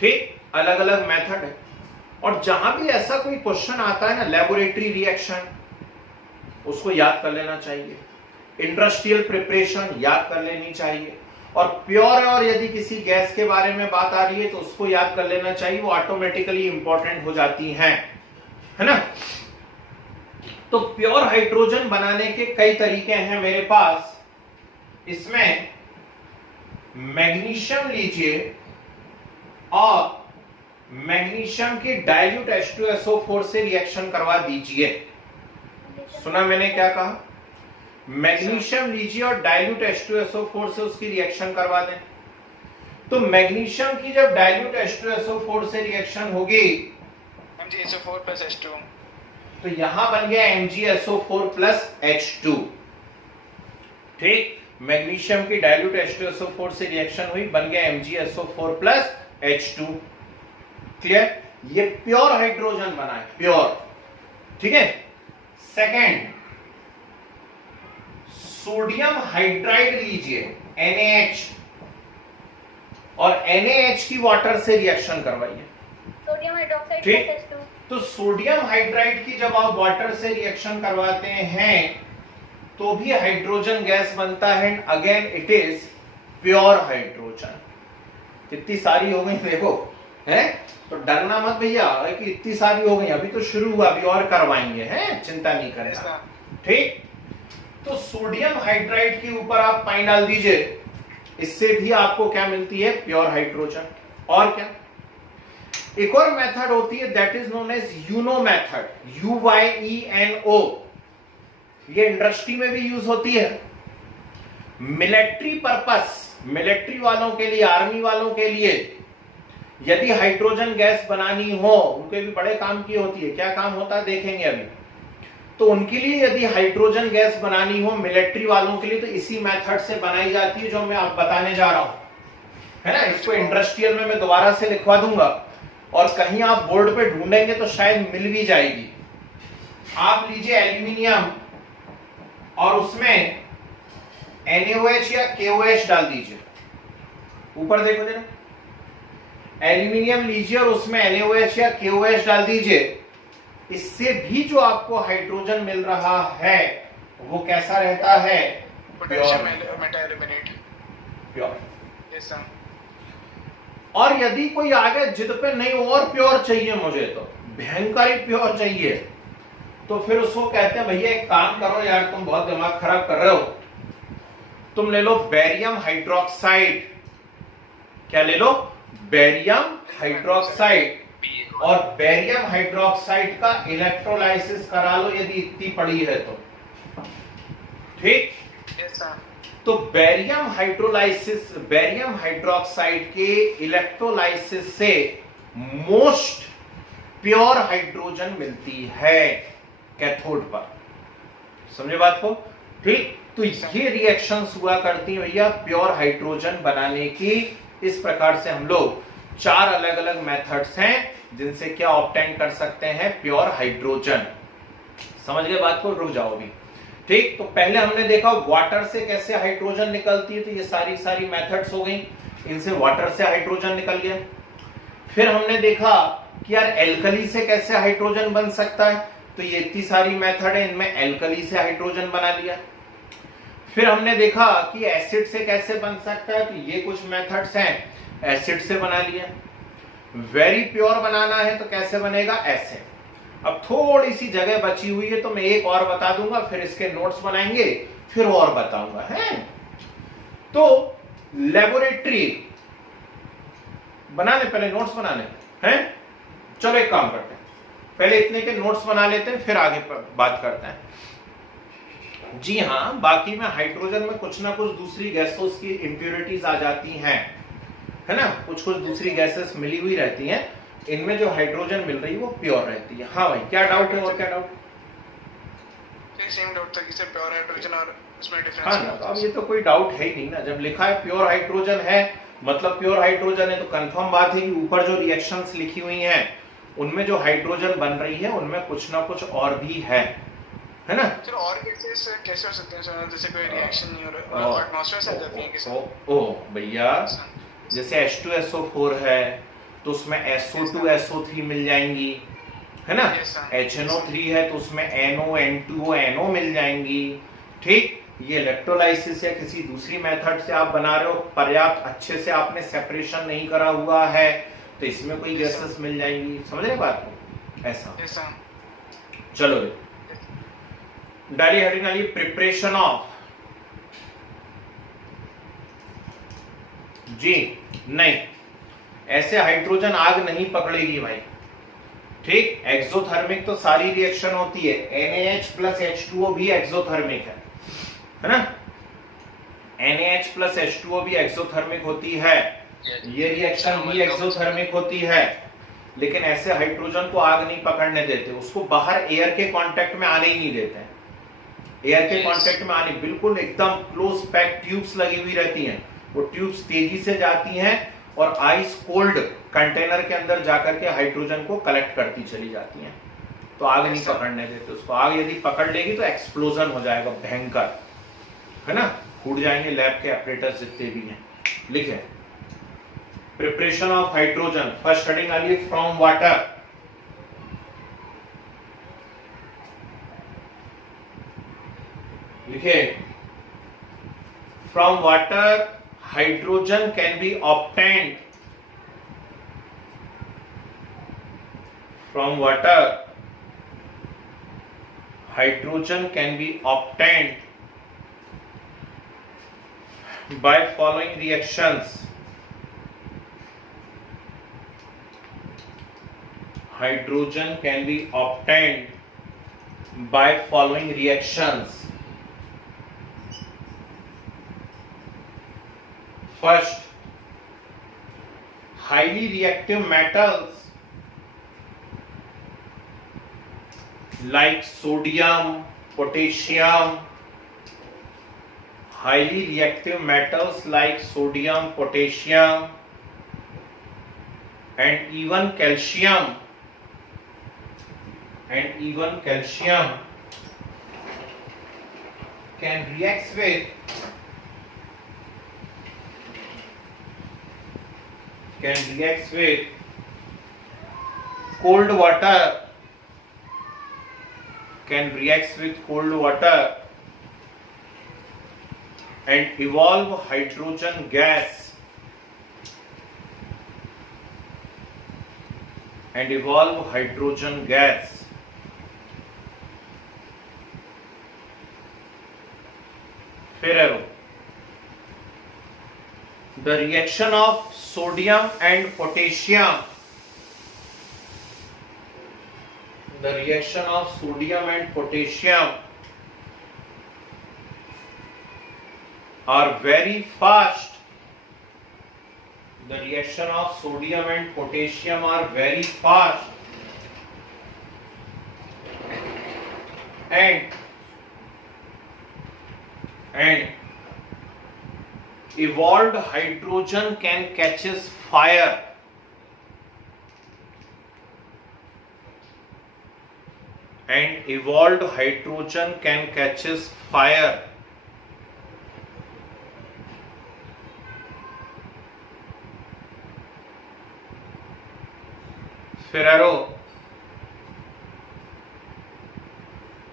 ठीक, अलग अलग मेथड है। और जहां भी ऐसा कोई क्वेश्चन आता है ना, लेबोरेटरी रिएक्शन उसको याद कर लेना चाहिए, इंडस्ट्रियल प्रिपरेशन याद कर लेनी चाहिए, और प्योर और यदि किसी गैस के बारे में बात आ रही है तो उसको याद कर लेना चाहिए, वो ऑटोमेटिकली इंपॉर्टेंट हो जाती हैं, है ना। तो प्योर हाइड्रोजन बनाने के कई तरीके हैं मेरे पास। इसमें मैग्नीशियम लीजिए और मैग्नीशियम की डाइल्यूट H2SO4 से रिएक्शन करवा दीजिए। सुना मैंने क्या कहा, मैग्नीशियम लीजिए और डाइल्यूट H2SO4 से उसकी रिएक्शन करवा दें। तो मैग्नीशियम की जब डाइल्यूट H2SO4 से रिएक्शन होगी MgSO4 plus H2, तो यहां बन गया MgSO4 plus H2, ठीक। मैग्नीशियम की डाइल्यूट H2SO4 से रिएक्शन हुई, बन गया MgSO4 plus H2। क्लियर, ये प्योर हाइड्रोजन बना है, प्योर, ठीक है। सेकेंड, सोडियम हाइड्राइड लीजिए NaH और NaH की वाटर से रिएक्शन करवाइए, सोडियम हाइड्रोक्साइड ठीक। H2। तो सोडियम हाइड्राइड की जब आप वाटर से रिएक्शन करवाते हैं तो भी हाइड्रोजन गैस बनता है, again it is pure hydrogen. कितनी सारी हो गई देखो, है, तो डरना मत भैया कि इतनी सारी हो गई, अभी तो शुरू हुआ, अभी और करवाएंगे, हैं, चिंता नहीं करना, ठीक। तो सोडियम हाइड्राइड के ऊपर आप पानी डाल दीजिए, इससे भी आपको क्या मिलती है? Pure hydrogen. और क्या? एक और मेथड होती है that is known as Uyeno method, UYENO। ये इंडस्ट्री में भी यूज होती है। मिलिट्री पर्पस, मिलिट्री वालों के लिए, आर्मी वालों के लिए यदि हाइड्रोजन गैस बनानी हो, उनके भी बड़े काम की होती है। क्या काम होता है देखेंगे अभी। तो उनके लिए यदि हाइड्रोजन गैस बनानी हो मिलिट्री वालों के लिए, तो इसी मेथड से बनाई जाती है जो मैं आप बताने जा रहा हूं, है ना। इसको इंडस्ट्रियल में मैं दोबारा से लिखवा दूंगा और कहीं आप बोर्ड पे ढूंढेंगे तो शायद मिल भी जाएगी। आप लीजिए एल्यूमिनियम और उसमें NaOH या KOH डाल दीजिए। ऊपर देखो जरा, एल्यूमिनियम लीजिए और उसमें NaOH या KOH डाल दीजिए। इससे भी जो आपको हाइड्रोजन मिल रहा है वो कैसा रहता है? पोटेशियम मेटाएल्यूमिनेट। प्योर। Yes sir. और यदि कोई आगे जिद पे नहीं और प्योर चाहिए मुझे, तो भयंकर ही प्योर चाहिए, तो फिर उसको कहते हैं भैया एक काम करो यार, तुम बहुत दिमाग खराब कर रहे हो, तुम ले लो बेरियम हाइड्रोक्साइड। क्या ले लो? Barium hydroxide. और बेरियम हाइड्रोक्साइड का इलेक्ट्रोलाइसिस करा लो यदि इतनी पड़ी है तो। ठीक। Yes sir. तो बेरियम हाइड्रोक्साइड के इलेक्ट्रोलाइसिस से मोस्ट प्योर हाइड्रोजन मिलती है कैथोड पर। समझे बात को? ठीक। तो ये रिएक्शंस हुआ करती हैं भैया प्योर हाइड्रोजन बनाने की। इस प्रकार से हम लोग 4 अलग अलग मेथड्स हैं जिनसे क्या ऑब्टेन कर सकते हैं? Pure hydrogen. समझ गए बात को? रुक जाओ अभी। ठीक। तो पहले हमने देखा वाटर से कैसे हाइड्रोजन निकलती है, तो ये सारी मेथड्स हो गई, इनसे वाटर से हाइड्रोजन निकल गया। फिर हमने देखा कि यार एल्कली से कैसे हाइड्रोजन बन सकता है, तो ये इतनी सारी मेथड है, इनमें एल्कली से हाइड्रोजन बना लिया। फिर हमने देखा कि एसिड से कैसे बन सकता है, तो ये कुछ मेथड्स हैं, एसिड से बना लिया। वेरी प्योर बनाना है तो कैसे बनेगा? ऐसे। अब थोड़ी सी जगह बची हुई है तो मैं एक और बता दूंगा, फिर इसके नोट्स बनाएंगे, फिर और बताऊंगा, है। तो लेबोरेटरी बना ले, पहले नोट्स बना ले, हैं। चलो एक काम करते हैं, पहले इतने के नोट्स बना लेते हैं, फिर आगे बात करते हैं। जी हाँ, बाकी में हाइड्रोजन में कुछ ना कुछ दूसरी गैसेस की इंप्योरिटीज आ जाती हैं, है ना। कुछ दूसरी गैसेस मिली हुई रहती हैं, इनमें जो हाइड्रोजन मिल रही है वो प्योर रहती है। हाँ भाई, क्या डाउट है? और क्या डाउट? सेम डाउट था कि सर प्योर हाइड्रोजन और उसमें डिफरेंस। हाँ ना, तो अब ये तो कोई डाउट है ही नहीं ना। जब लिखा है प्योर हाइड्रोजन है मतलब प्योर हाइड्रोजन है, तो कंफर्म बात है कि ऊपर जो रिएक्शंस लिखी हुई हैं उनमें जो हाइड्रोजन बन रही है उनमें कुछ ना कुछ और भी है ना। सर और गैसेस कैसे हो सकते हैं सर, जैसे कोई रिएक्शन नहीं हो रहा और एटमॉस्फेयर से आ जाती है कैसे? ओ भैया, जैसे H2SO4 है तो उसमें SO2SO3 मिल जाएंगी, है ना। HNO3 है तो उसमें NO N2O NO मिल जाएंगी। ठीक। ये इलेक्ट्रोलाइसिस है, किसी दूसरी मेथड से आप बना रहे हो, पर्याप्त अच्छे से आपने सेपरेशन नहीं करा हुआ है, तो इसमें कोई गैसेस मिल जाएंगी। समझ रहे बात को? ऐसा। चलो डालिए, हेडिंग डालिए, प्रिपरेशन ऑफ। जी नहीं, ऐसे हाइड्रोजन आग नहीं पकड़ेगी भाई। ठीक। एक्सोथर्मिक तो सारी रिएक्शन होती है, NaH प्लस H2O भी एक्सोथर्मिक है ना। NaH प्लस H2O भी एक्सोथर्मिक होती है, ये रिएक्शन भी एक्सोथर्मिक होती है, लेकिन ऐसे हाइड्रोजन को आग नहीं पकड़ने देते, उसको बाहर एयर के कांटेक्ट में आने ही नहीं देते। एयर के कांटेक्ट में आने, बिल्कुल एकदम क्लोज पैक ट्यूब्स लगी हुई रहती हैं, वो ट्यूब्स तेजी से जाती हैं और आइस कोल्ड कंटेनर के अंदर जाकर के हाइड्रोजन को कलेक्ट करती चली जाती हैं, तो आग नहीं पकड़ने देते उसको। आग यदि पकड़ लेगी तो एक्सप्लोजन हो जाएगा भयंकर, है ना, फूट जाएंगे लैब के ऑपरेटर्स जितने भी हैं। लिखे preparation of hydrogen, first heading आ रही है फ्रॉम वाटर। लिखे from water hydrogen can be obtained, from water hydrogen can be obtained by following reactions. Hydrogen can be obtained by following reactions. First, highly reactive metals like sodium, potassium, highly reactive metals like sodium, potassium, and even calcium can react with cold water, and evolve hydrogen gas, फिर arrow. The reaction of sodium and potassium are very fast. And evolved hydrogen can catches fire. फिर arrow.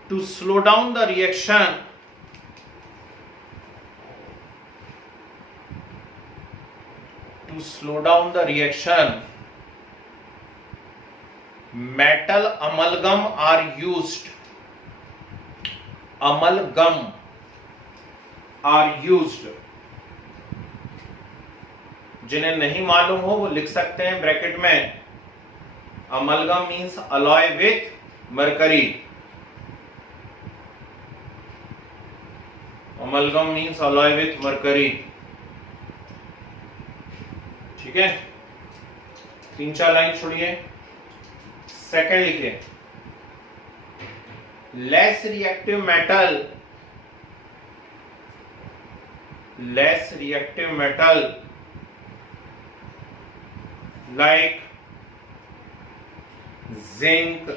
To slow down the reaction, metal amalgam are used. जिन्हें नहीं मालूम हो वो लिख सकते हैं ब्रैकेट में. Amalgam means alloy with mercury. ठीक है, 3-4 लाइन छोड़िए. सेकंड लिखिए. less reactive metal like zinc,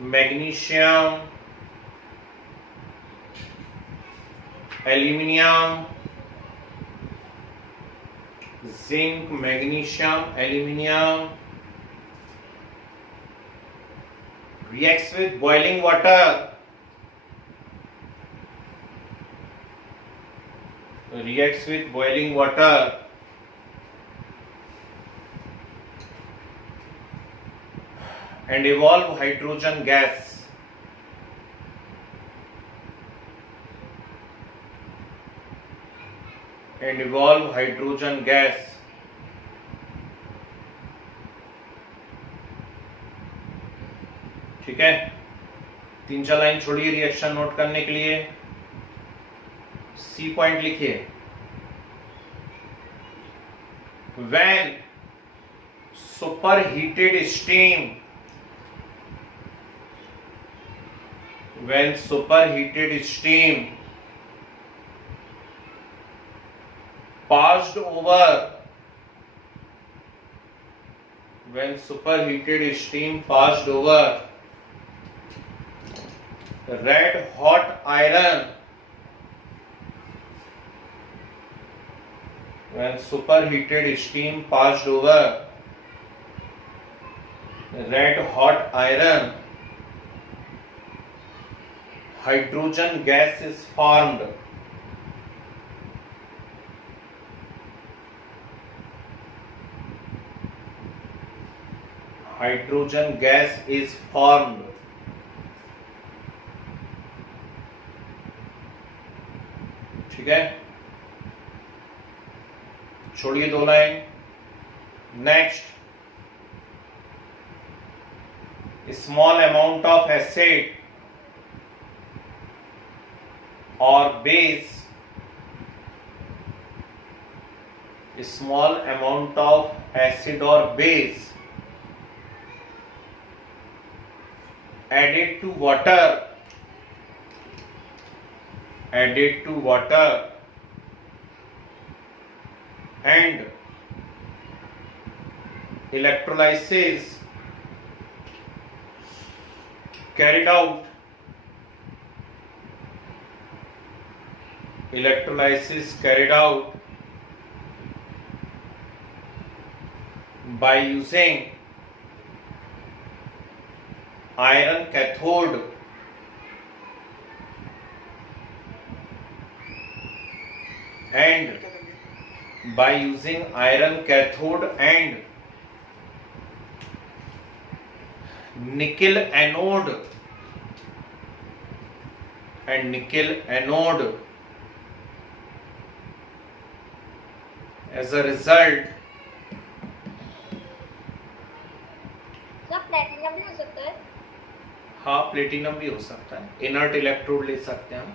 magnesium, aluminium, reacts with boiling water. And evolve hydrogen gas. ठीक है, 3-4 लाइन छोड़िए रिएक्शन नोट करने के लिए. सी पॉइंट लिखिए. When superheated steam passed over red hot iron, hydrogen gas is formed. ठीक है, छोड़िए 2 line. Next, small amount of acid और base, small amount of acid और base added to water and electrolysis carried out by using iron cathode and nickel anode as a result, platinum भी हो सकता है। हाँ प्लेटिनम भी हो सकता है, इनर्ट इलेक्ट्रोड ले सकते हैं हम।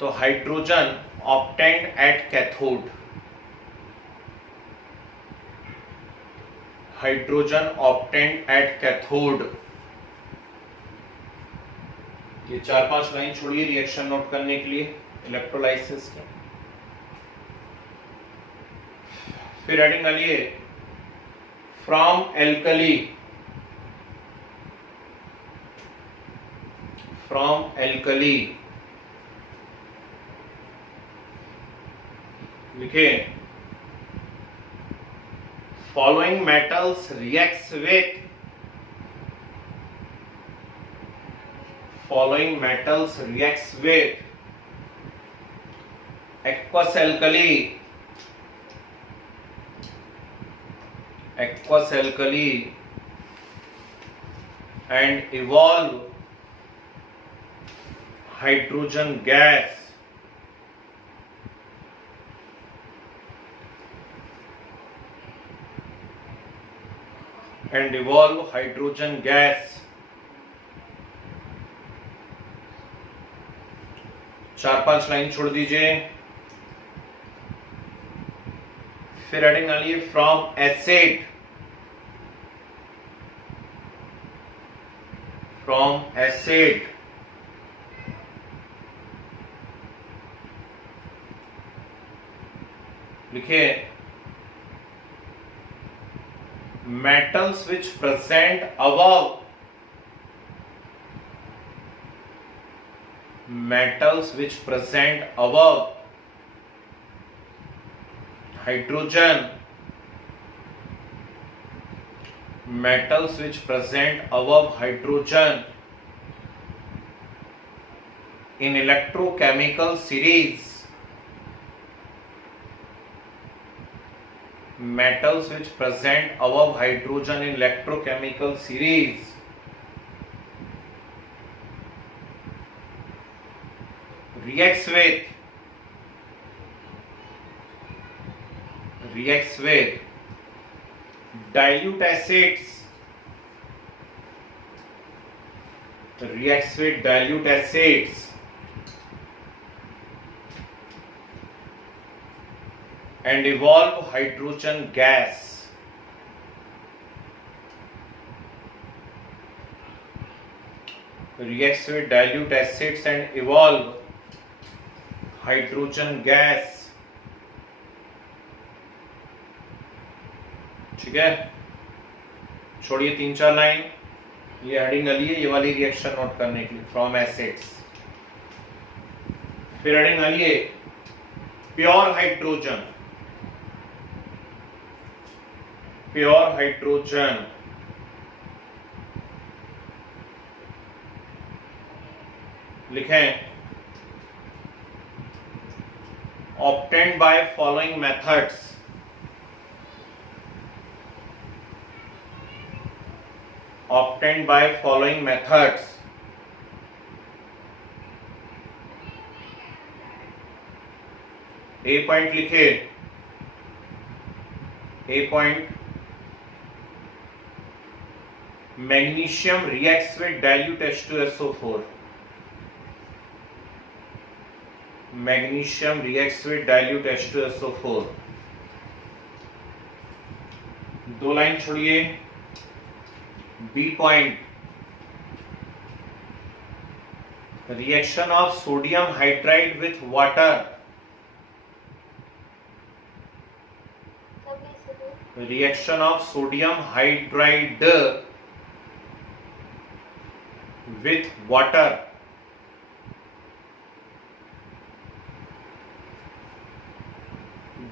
तो हाइड्रोजन ऑब्टेन्ड एट कैथोड, ये 4-5 लाइन छोड़िए रिएक्शन नोट करने के लिए इलेक्ट्रोलाइसिस के। फिर हेडिंग डालिए फ्रॉम एल्कली, लिखे following metals reacts with aqueous alkali and evolve hydrogen gas, चार 5 लाइन छोड़ दीजिए। फिर हेडिंग डालिए फ्रॉम एसिड, लिखिए metals which present above hydrogen, in electrochemical series, metals which present above hydrogen in electrochemical series reacts with dilute acids, and evolve hydrogen gas. Reacts with dilute acids and evolve hydrogen gas. ठीक है, छोड़िए 3-4 line, ये heading डालिए ये वाली reaction note करने के लिए फ्रॉम एसिड्स। फिर हेडिंग डालिए प्योर हाइड्रोजन, लिखें obtained by following methods, A point लिखे, A point, magnesium reacts with dilute H2SO4, magnesium reacts with dilute H2SO4। 2 line छोड़िए, B point, reaction of sodium hydride with water, reaction of sodium hydride with water.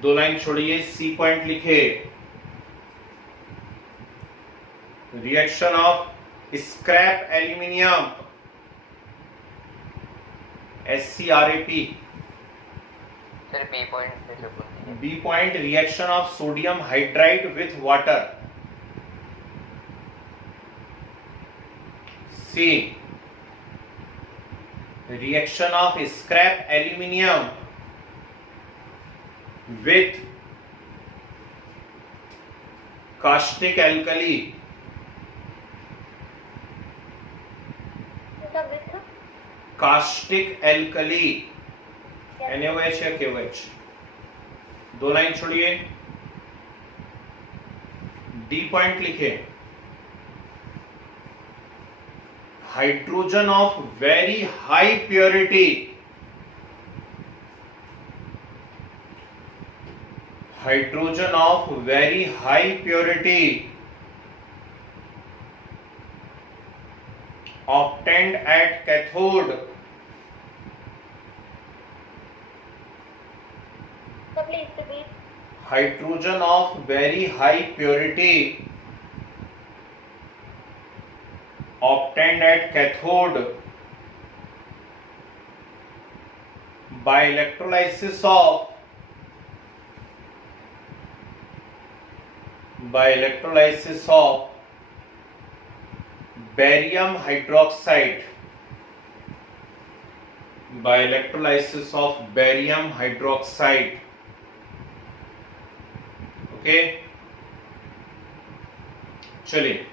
दो line छोड़िए, C point लिखे, reaction of scrap aluminium SCRAP, sir B point पे जो बोलते हैं, B point, reaction of sodium hydride with water. C, reaction of scrap aluminium with caustic alkali, caustic alkali, NaOH या KOH। 2 line छोड़िए, D point लिखे, hydrogen of very high purity, hydrogen of very high purity obtained at cathode, hydrogen of very high purity obtained at cathode by electrolysis of barium hydroxide, by electrolysis of barium hydroxide। Okay, चलिए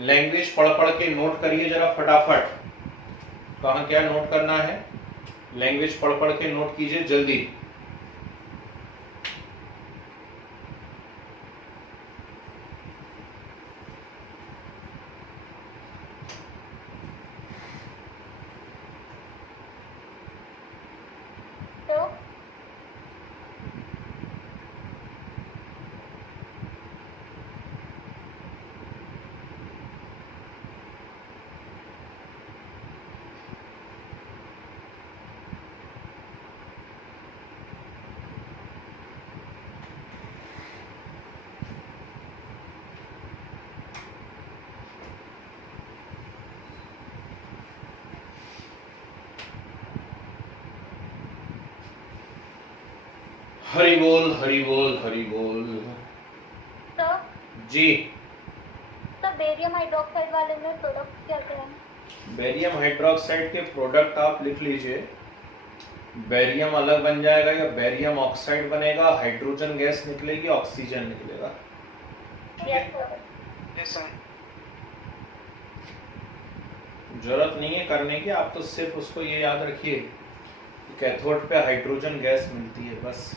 language पढ़ पढ़ के note करिए जरा फटाफट। कहाँ क्या note करना है, लैंग्वेज पढ़ पढ़ के नोट कीजिए जल्दी। हरि बोल हरि बोल हरि बोल। सर जी, सर बेरियम हाइड्रोक्साइड वाले में प्रोडक्ट क्या क्या है? बेरियम हाइड्रोक्साइड के प्रोडक्ट आप लिख लीजिए। बेरियम अलग बन जाएगा या बेरियम ऑक्साइड बनेगा, हाइड्रोजन गैस निकलेगी, ऑक्सीजन निकलेगा। Yes sir. Yes sir. जरूरत नहीं है करने की, आप तो सिर्फ उसको ये याद रखिए कैथोड पे हाइड्रोजन गैस मिलती है बस।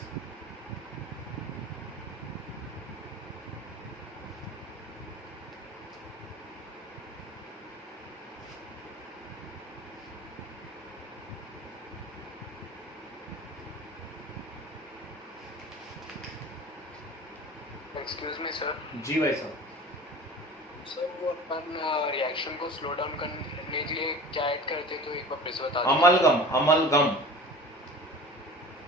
Excuse me sir. जी भाई साहब। सर वो अपन रिएक्शन को स्लो डाउन करने के लिए क्या ऐड करते तो एक बार प्लीज बता दीजिए। अमलगम, अमलगम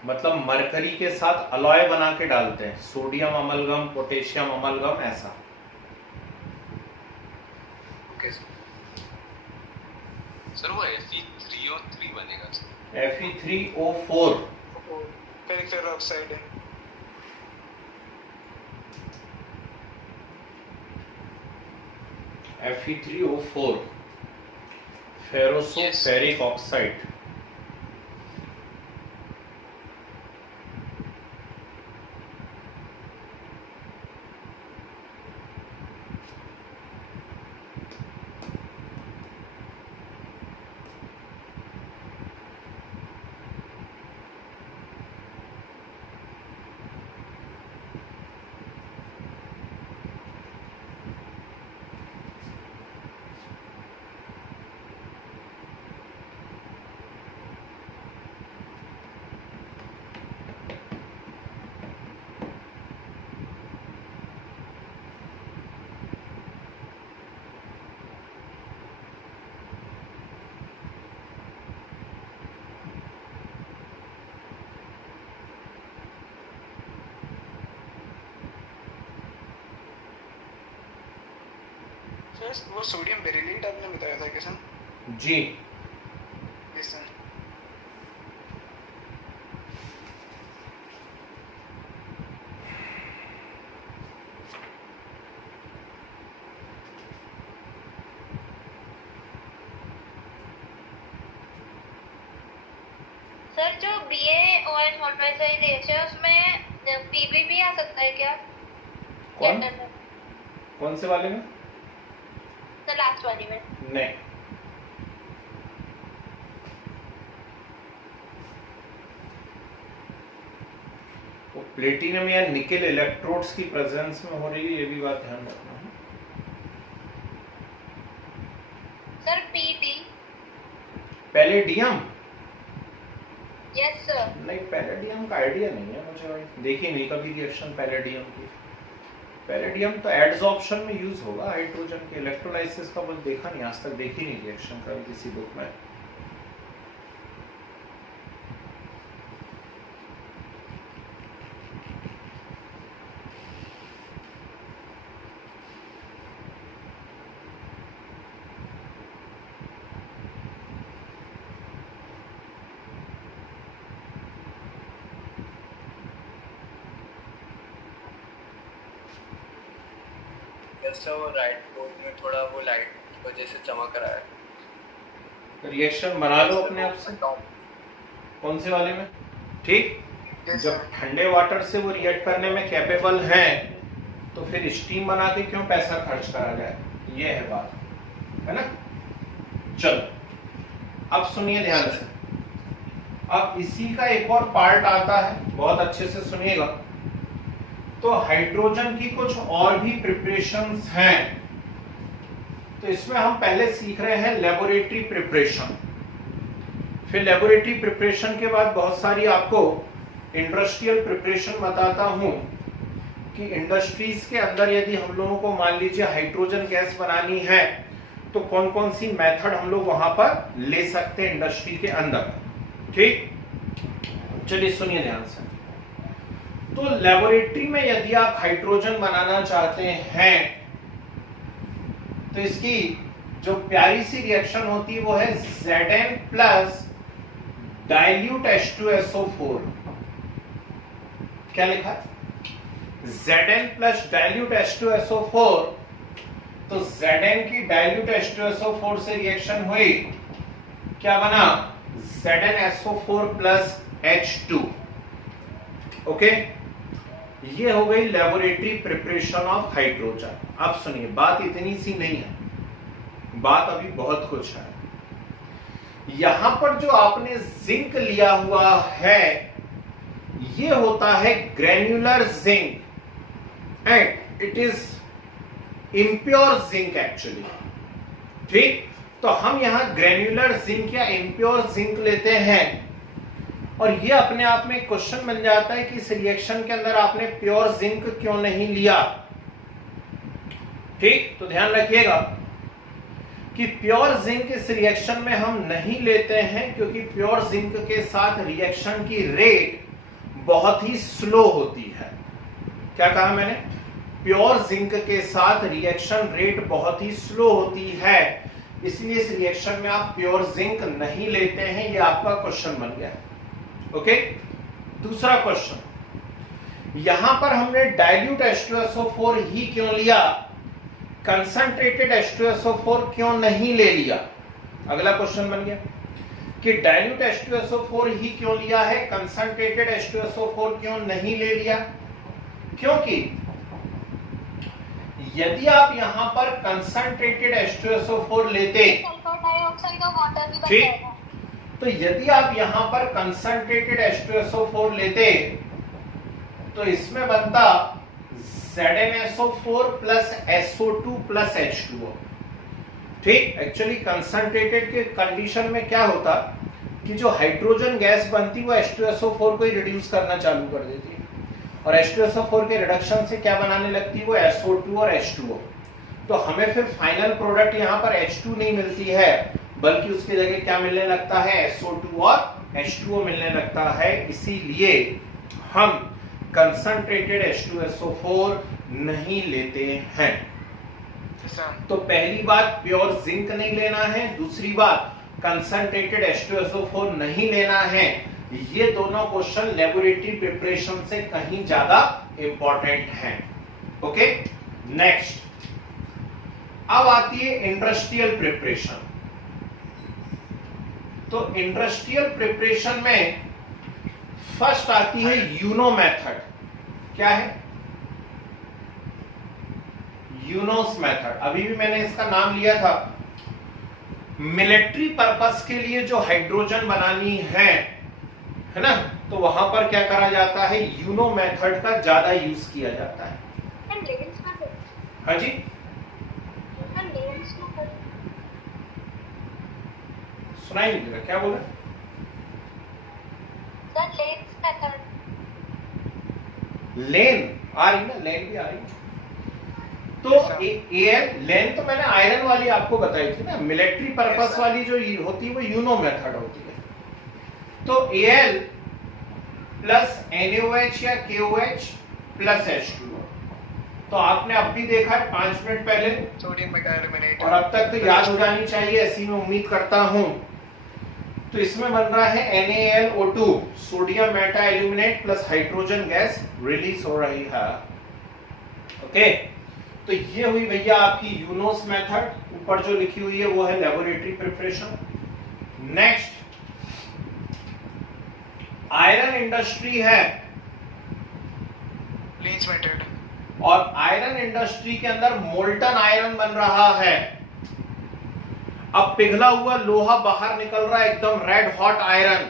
मतलब मरकरी के साथ अलॉय बना के डालते हैं, सोडियम अमलगम, पोटेशियम अमलगम, ऐसा। Okay sir. सर वो Fe3O3 बनेगा सर। Fe3O4 फेरिक ऑक्साइड है। Fe3O4 ferroso ferric oxide. Sir वो सोडियम बेरिलियट आपने बताया था क्या सर? जी। Yes sir. सर जो BaOH मोनोऑक्साइड रिएक्शन है उसमें Pb भी आ सकता है क्या? कौन रिएक्टर में? कौन से वाले में? सर लास्ट वाली में। नहीं, वो प्लेटिनम या निकेल इलेक्ट्रोड्स की प्रेजेंस में हो रही है, ये भी बात ध्यान रखना है। Sir Pd। Palladium? Yes sir. नहीं, पैलेडियम का आइडिया नहीं है मुझे भाई, देखी नहीं कभी रिएक्शन पैलेडियम की। पैलेडियम तो एडसॉर्प्शन में यूज होगा हाइड्रोजन के, इलेक्ट्रोलाइसिस का बस देखा नहीं, आज तक देखी नहीं रिएक्शन का किसी बुक में। जैसा वो राइट बोर्ड में थोड़ा वो लाइट की वजह से चमक रहा है। रिएक्शन बना लो अपने आप से। कौन से वाले में? ठीक, जब ठंडे वाटर से वो रिएक्ट करने में कैपेबल हैं तो फिर स्टीम बना के क्यों पैसा खर्च करा जाए, ये है बात, है ना। चलो अब सुनिए ध्यान से। अब इसी का एक और पार्ट आता है, बहुत अच्छे से सुनिएगा। तो हाइड्रोजन की कुछ और भी प्रिपरेशंस हैं, तो इसमें हम पहले सीख रहे हैं लेबोरेटरी प्रिपरेशन, फिर लेबोरेटरी प्रिपरेशन के बाद बहुत सारी आपको इंडस्ट्रियल प्रिपरेशन बताता हूं कि इंडस्ट्रीज के अंदर यदि हम लोगों को मान लीजिए हाइड्रोजन गैस बनानी है तो कौन कौन सी मेथड हम लोग वहां पर ले सकते हैं इंडस्ट्री के अंदर। ठीक, चलिए सुनिए ध्यान से। तो लेबोरेटरी में यदि आप हाइड्रोजन बनाना चाहते हैं तो इसकी जो प्यारी सी रिएक्शन होती है वो है Zn प्लस डाइल्यूट H2SO4। क्या लिखा है? Zn plus dilute H2SO4। तो Zn की डाइल्यूट H2SO4 से रिएक्शन हुई, क्या बना? ZnSO4 plus H2। ओके, ये हो गई लेबोरेटरी प्रिपरेशन ऑफ हाइड्रोजन। अब सुनिए, बात इतनी सी नहीं है, बात अभी बहुत कुछ है। यहां पर जो आपने जिंक लिया हुआ है ये होता है granular zinc and it is impure zinc actually. ठीक, तो हम यहां ग्रेन्युलर जिंक या इम्प्योर जिंक लेते हैं और ये अपने आप में क्वेश्चन बन जाता है कि इस रिएक्शन के अंदर आपने प्योर जिंक क्यों नहीं लिया। ठीक, तो ध्यान रखिएगा कि प्योर जिंक इस रिएक्शन में हम नहीं लेते हैं क्योंकि प्योर जिंक के साथ रिएक्शन की रेट बहुत ही स्लो होती है। क्या कहा मैंने? प्योर जिंक के साथ रिएक्शन रेट बहुत ही स्लो होती है, इसलिए इस रिएक्शन में आप प्योर जिंक नहीं लेते हैं। ये आपका क्वेश्चन बन गया। ओके, दूसरा क्वेश्चन, यहां पर हमने डाइल्यूट H2SO4 ही क्यों लिया, कंसंट्रेटेड H2SO4 क्यों नहीं ले लिया? अगला क्वेश्चन बन गया कि डाइल्यूट H2SO4 ही क्यों लिया है, कंसंट्रेटेड H2SO4 क्यों नहीं ले लिया? क्योंकि यदि आप यहां पर कंसंट्रेटेड H2SO4 लेते, सल्फर डाइऑक्साइड और वाटर भी बन ठीक, जाएगा। तो यदि आप यहां पर कंसंट्रेटेड H2SO4 लेते तो इसमें बनता ZnSO4 plus SO2 plus H2O। ठीक, एक्चुअली कंसंट्रेटेड के कंडीशन में क्या होता कि जो हाइड्रोजन गैस बनती वो H2SO4 को ही रिड्यूस करना चालू कर देती है और H2SO4 के रिडक्शन से क्या बनाने लगती है वो SO2 और H2O। तो हमें फिर फाइनल प्रोडक्ट यहाँ पर H2 नहीं मिलती है बल्कि उसकी जगह क्या मिलने लगता है, SO2 और H2O मिलने लगता है। इसीलिए हम कंसंट्रेटेड H2SO4 नहीं लेते हैं। तो पहली बात प्योर जिंक नहीं लेना है, दूसरी बात कंसंट्रेटेड H2SO4 नहीं लेना है। ये दोनों क्वेश्चन लेबोरेटरी प्रिपरेशन से कहीं ज्यादा इंपॉर्टेंट हैं। ओके, नेक्स्ट अब आती है इंडस्ट्रियल प्रिपरेशन। तो इंडस्ट्रियल प्रिपरेशन में फर्स्ट आती है यूनो मेथड। क्या है? यूनोस मेथड। अभी भी मैंने इसका नाम लिया था। मिलिट्री पर्पस के लिए जो हाइड्रोजन बनानी है ना, तो वहां पर क्या करा जाता है, यूनो मेथड का ज्यादा यूज किया जाता है। हाँ जी, सुनाई नहीं दे रहा, क्या बोला? लेन आ रही ना, लेन भी आ रही। तो एल लेन तो मैंने आयरन वाली आपको बताई थी ना, मिलिट्री पर्पस वाली जो होती है वो यूनो मेथड होती है। तो Al प्लस NaOH या KOH प्लस H2O। तो आपने अब भी देखा है 5 मिनट पहले, सोडियम मेटाएल्यूमिनेट, और अब तक तो याद हो जानी चाहिए, ऐसी मैं उम्मीद करता हूं। तो इसमें बन रहा है NaLO2, sodium metaaluminate plus hydrogen gas release हो रही है। ओके, तो ये हुई भैया आपकी यूनोस मेथड। ऊपर जो लिखी हुई है वो है laboratory preparation. Next iron industry है, लीच मेथड, और आयरन इंडस्ट्री के अंदर मोल्टन आयरन बन रहा है। अब पिघला हुआ लोहा बाहर निकल रहा है, एकदम रेड हॉट आयरन।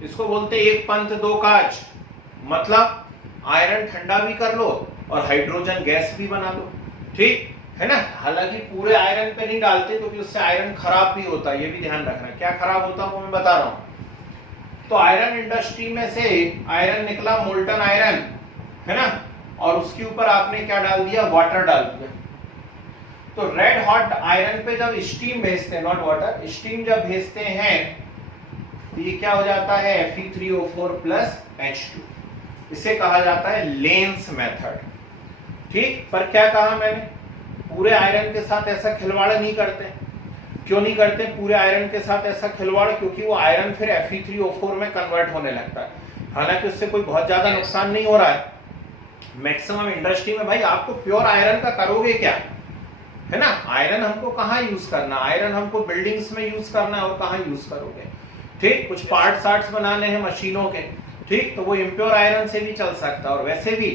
इसको बोलते हैं एक पंथ दो काज। मतलब आयरन ठंडा भी कर लो और हाइड्रोजन गैस भी बना लो, ठीक है ना। हालांकि पूरे आयरन पे नहीं डालते क्योंकि उससे आयरन खराब भी होता है, ये भी ध्यान रखना। क्या खराब होता है वो मैं बता रहा हूं। तो आयरन इंडस्ट्री में से आयरन निकला, मोल्टन आयरन, है ना, और उसके ऊपर आपने क्या डाल दिया, वाटर डाल दिया। तो रेड हॉट आयरन पे जब स्टीम भेजते हैं, नॉट वाटर, स्टीम जब भेजते हैं तो ये क्या हो जाता है, Fe3O4 प्लस H2। इसे कहा जाता है लेंस मेथड, ठीक। पर क्या कहा मैंने, पूरे आयरन के साथ ऐसा खिलवाड़ नहीं करते। क्यों नहीं करते पूरे आयरन के साथ ऐसा खिलवाड़? क्योंकि वो आयरन फिर Fe3O4 में कन्वर्ट होने लगता है। हालांकि उससे कोई बहुत ज्यादा नुकसान नहीं हो रहा है। मैक्सिमम इंडस्ट्री में भाई आपको प्योर आयरन का करोगे क्या, है ना। आयरन हमको कहाँ यूज करना, आयरन हमको बिल्डिंग्स में यूज करना है, और कहाँ यूज करोगे, ठीक। कुछ पार्ट्स बनाने हैं मशीनों के, ठीक, तो वो इम्प्योर आयरन से भी चल सकता है। और वैसे भी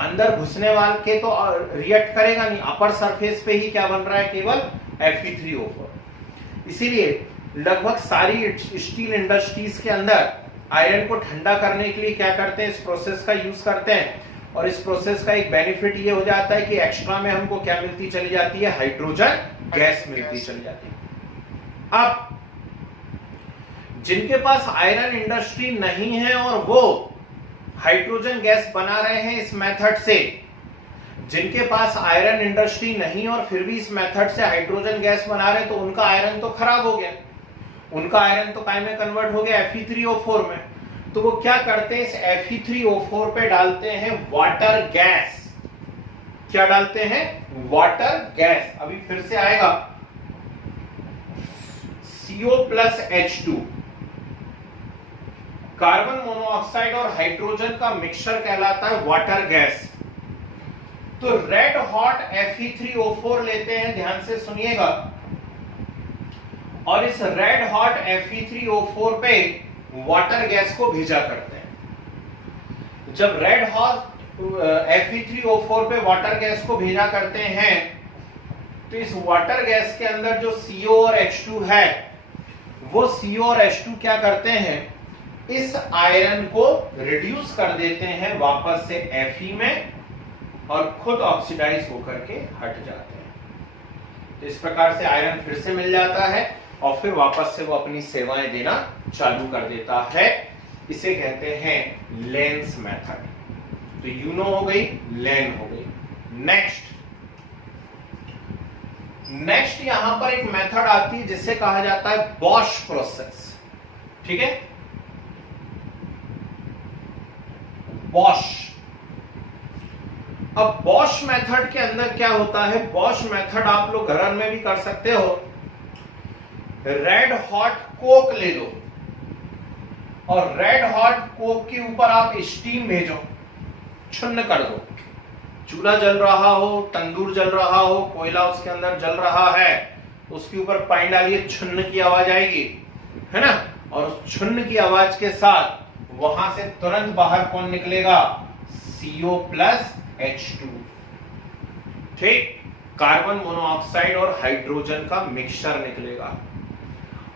अंदर घुसने वाले के तो रिएक्ट करेगा नहीं, अपर सरफेस पे ही क्या बन रहा है, केवल Fe3O4। इसीलिए लगभग सारी स्टील इंडस्ट्रीज के अंदर आयरन को ठंडा करने के लिए क्या करते हैं, इस प्रोसेस का यूज करते हैं। और इस प्रोसेस का एक बेनिफिट ये हो जाता है कि एक्स्ट्रा में हमको क्या मिलती चली जाती है, हाइड्रोजन गैस मिलती चली जाती है। अब जिनके पास आयरन इंडस्ट्री नहीं है और वो हाइड्रोजन गैस बना रहे हैं इस मेथड से, जिनके पास आयरन इंडस्ट्री नहीं और फिर भी इस मेथड से हाइड्रोजन गैस बना रहे हैं, तो उनका आयरन तो खराब हो गया, उनका आयरन तो काय में कन्वर्ट हो गया, Fe3O4 में। तो वो क्या करते हैं, इस Fe3O4 पे डालते हैं वाटर गैस। क्या डालते हैं, वाटर गैस। अभी फिर से आएगा, CO plus H2, carbon monoxide और हाइड्रोजन का मिक्सचर कहलाता है वाटर गैस। तो रेड हॉट Fe3O4 लेते हैं, ध्यान से सुनिएगा, और इस रेड हॉट Fe3O4 पे वाटर गैस को भेजा करते हैं। जब रेड हॉट Fe3O4 पे वाटर गैस को भेजा करते हैं, तो इस वाटर गैस के अंदर जो CO और H2 है, वो CO और H2 क्या करते हैं, इस आयरन को रिड्यूस कर देते हैं वापस से Fe में, और खुद ऑक्सीडाइज होकर के हट जाते हैं। तो इस प्रकार से आयरन फिर से मिल जाता है और फिर वापस से वो अपनी सेवाएं देना चालू कर देता है। इसे कहते हैं लेंस मेथड। तो यूनो हो गई, लेन हो गई। नेक्स्ट यहां पर एक मेथड आती है जिसे कहा जाता है बॉश प्रोसेस, ठीक है। बॉश अब बॉश मेथड के अंदर क्या होता है, बॉश मेथड आप लोग घर में भी कर सकते हो। रेड हॉट कोक ले लो और रेड हॉट कोक के ऊपर आप स्टीम भेजो, छुन्न कर दो। चूल्हा जल रहा हो, तंदूर जल रहा हो, कोयला उसके अंदर जल रहा है, उसके ऊपर पानी डालिए, छुन्न की आवाज आएगी, है ना। और उस छुन्न की आवाज के साथ वहां से तुरंत बाहर कौन निकलेगा, CO+H2। ठीक, कार्बन मोनोऑक्साइड और हाइड्रोजन का मिक्सचर निकलेगा।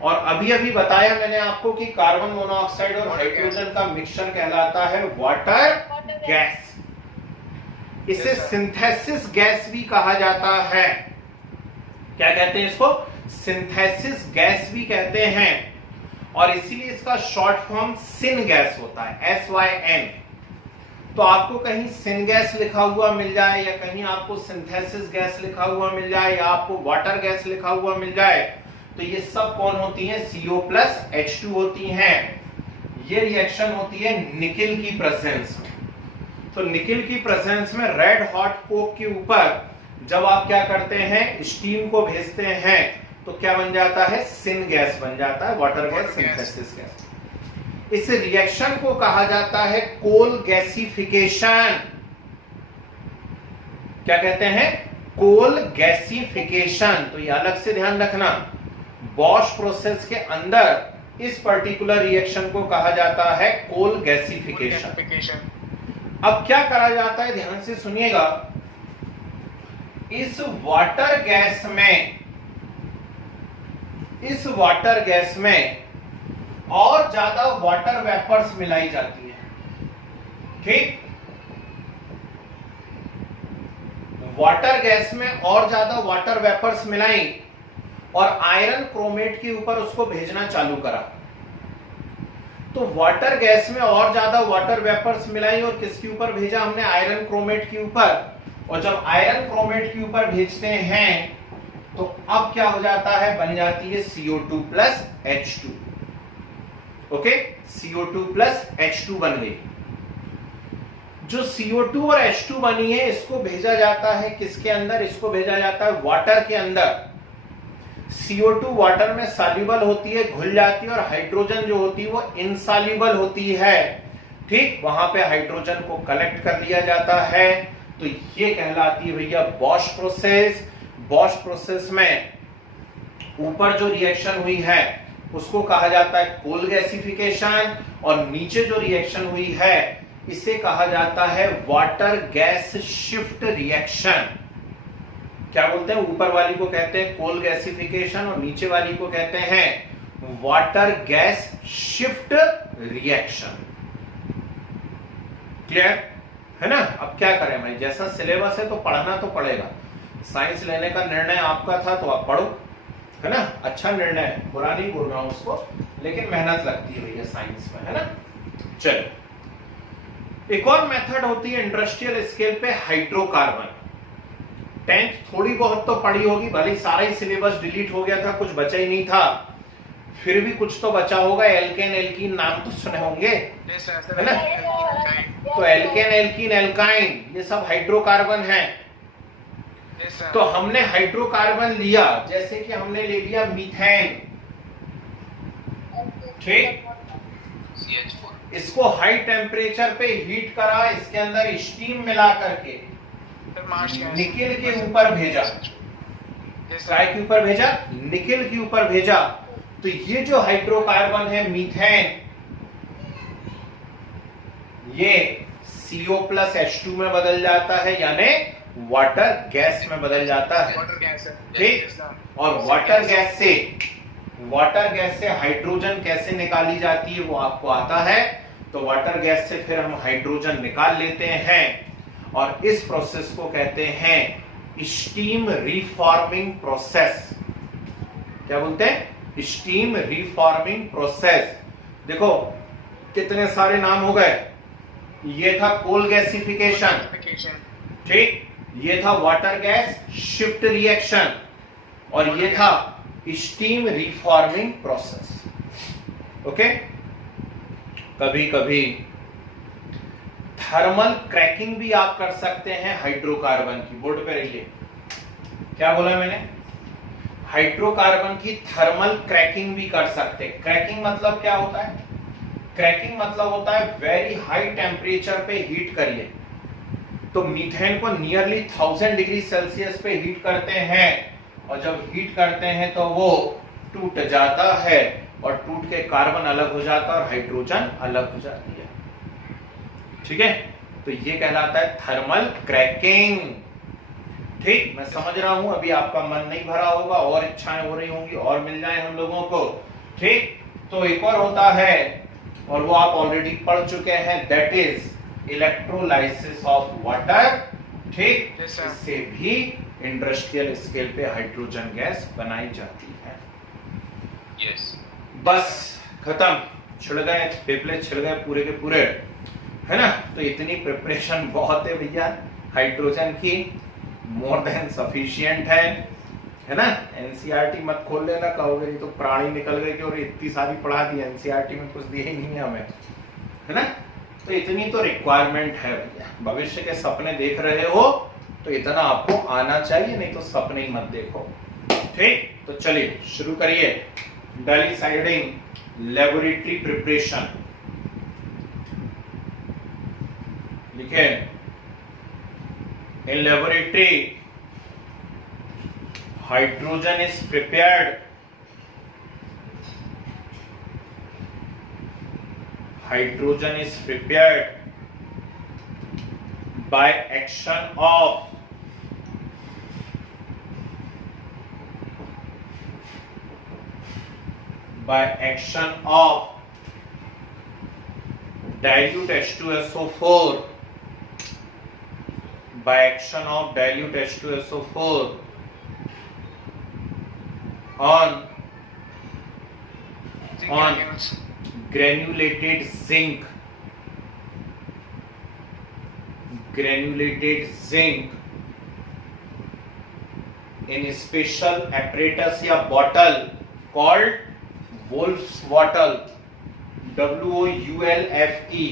और अभी अभी बताया मैंने आपको कि कार्बन मोनोऑक्साइड और हाइड्रोजन का मिक्सचर कहलाता है वाटर गैस। इसे सिंथेसिस गैस भी कहा जाता है। क्या कहते हैं इसको, सिंथेसिस गैस भी कहते हैं। और इसीलिए इसका शॉर्ट फॉर्म सिन गैस होता है, SYN। तो आपको कहीं सिन गैस लिखा हुआ मिल जाए, या कहीं आपको सिंथेसिस गैस लिखा हुआ मिल जाए, या आपको वाटर गैस लिखा हुआ मिल जाए, तो ये सब कौन होती हैं, CO+H2 होती हैं। ये रिएक्शन होती है निकिल की प्रेजेंस में। तो निकिल की प्रेजेंस में रेड हॉट कोक के ऊपर जब आप क्या करते हैं, स्टीम को भेजते हैं, तो क्या बन जाता है, सिन गैस बन जाता है, वाटर गैस, सिंथेसिस गैस। इस रिएक्शन को कहा जाता है कोल गैसिफिकेशन। क्या कहते हैं, कोल गैसिफिकेशन। तो ये अलग से ध्यान रखना, बॉश प्रोसेस के अंदर इस पर्टिकुलर रिएक्शन को कहा जाता है कोल गैसिफिकेशन। अब क्या करा जाता है, ध्यान से सुनिएगा। इस वाटर गैस में और ज्यादा वाटर वेपर्स मिलाई जाती है। ठीक, वाटर गैस में और ज्यादा वाटर वेपर्स मिलाई और आयरन क्रोमेट के ऊपर उसको भेजना चालू करा। तो वाटर गैस में और ज्यादा वाटर वेपर्स मिलाई और किसके ऊपर भेजा हमने, आयरन क्रोमेट के ऊपर। और जब आयरन क्रोमेट के ऊपर भेजते हैं तो अब क्या हो जाता है, बन जाती है CO2+H2। ओके, CO2+H2 बन गई। जो CO2 और H2 बनी है, इसको भेजा जाता है किसके अंदर, इसको भेजा जाता है वाटर के अंदर। CO2 वाटर में सॉल्युबल होती है, घुल जाती है, और हाइड्रोजन जो होती है वो इनसॉल्युबल होती है। ठीक, वहां पे हाइड्रोजन को कलेक्ट कर लिया जाता है। तो ये कहलाती है भैया बॉश प्रोसेस। बॉश प्रोसेस में ऊपर जो रिएक्शन हुई है उसको कहा जाता है कोल गैसिफिकेशन, और नीचे जो रिएक्शन हुई है इसे कहा जाता है वाटर गैस शिफ्ट रिएक्शन। क्या बोलते हैं, ऊपर वाली को कहते हैं कोल गैसिफिकेशन और नीचे वाली को कहते हैं water gas shift reaction. Clear है ना। अब क्या करें भाई, जैसा सिलेबस है तो पढ़ना तो पड़ेगा। साइंस लेने का निर्णय आपका था तो आप पढ़ो, है ना। अच्छा निर्णय है, बुरा नहीं बोल रहा हूं उसको, लेकिन मेहनत लगती है भैया साइंस में, है ना। चलो, एक और मेथड होती है इंडस्ट्रियल स्केल पे हाइड्रोकार्बन। 10th थोड़ी बहुत तो पढ़ी होगी, भले सारा ही सिलेबस डिलीट हो गया था, कुछ बचा ही नहीं था, फिर भी कुछ तो बचा होगा। एल्केन एल्कीन नाम तो सुने होंगे, है ना। तो एल्केन एल्कीन एल्काइन ये सब हाइड्रोकार्बन है। तो हमने हाइड्रोकार्बन लिया, जैसे कि हमने ले लिया मीथेन। ठीक, CH4 इसको हाई टेम्परेचर पे हीट करा, इसके अंदर स्टीम मिला करके निकिल के ऊपर भेजा। काय के ऊपर भेजा, निकिल के ऊपर भेजा। तो ये जो हाइड्रोकार्बन है मीथेन, ये CO+H2 में बदल जाता है, यानी वाटर गैस में बदल जाता है। ठीक, और वाटर गैस से हाइड्रोजन कैसे निकाली जाती है वो आपको आता है। तो वाटर गैस से फिर हम हाइड्रोजन निकाल लेते हैं, और इस प्रोसेस को कहते हैं स्टीम रीफॉर्मिंग प्रोसेस। क्या बोलते हैं, स्टीम रीफॉर्मिंग प्रोसेस। देखो कितने सारे नाम हो गए। ये था कोल गैसिफिकेशन, ठीक, ये था वाटर गैस शिफ्ट रिएक्शन, और ये था स्टीम रीफॉर्मिंग प्रोसेस। ओके, कभी कभी थर्मल क्रैकिंग भी आप कर सकते हैं हाइड्रोकार्बन की। बोर्ड पे रहिए, क्या बोला मैंने? हाइड्रोकार्बन की थर्मल क्रैकिंग भी कर सकते हैं। क्रैकिंग मतलब क्या होता है? क्रैकिंग मतलब होता है वेरी हाई टेम्परेचर पे हीट करिए। तो मीथेन को नियरली 1000 डिग्री सेल्सियस पे हीट करते हैं, और जब हीट करते हैं तो वो टूट जाता है, और टूट के कार्बन अलग हो जाता है और हाइड्रोजन अलग हो जाती है। ठीक है, तो ये कहलाता है थर्मल क्रैकिंग। ठीक, मैं समझ रहा हूं अभी आपका मन नहीं भरा होगा, और इच्छाएं हो रही होंगी और मिल जाए हम लोगों को। ठीक, तो एक और होता है, और वो आप ऑलरेडी पढ़ चुके हैं, that is electrolysis of water. ठीक, Yes, sir. इससे भी इंडस्ट्रियल स्केल पे हाइड्रोजन गैस बनाई जाती है। Yes. बस खत्म, छिड़ गए पेपले, छिड़ गए पूरे के पूरे, है ना? तो इतनी प्रिपरेशन बहुत है भैया हाइड्रोजन की, मोर देन सफिशिएंट है ना? एनसीईआरटी मत खोल लेना, कहोगे नहीं तो प्राणी निकल गए कि और इतनी सारी पढ़ा दी, एनसीईआरटी में कुछ दिए ही नहीं है हमें, है ना? तो इतनी तो रिक्वायरमेंट है भैया। भविष्य के सपने देख रहे हो तो इतना आपको आना चाहिए, नहीं तो सपने ही मत देखो। ठीक, तो चलिए शुरू करिए। डेलिसाइडिंग लेबोरेटरी प्रिपरेशन लिखे। In laboratory hydrogen is prepared by action of dilute H2SO4 on granulated zinc in special apparatus या bottle called Wolf's bottle, WOULFE,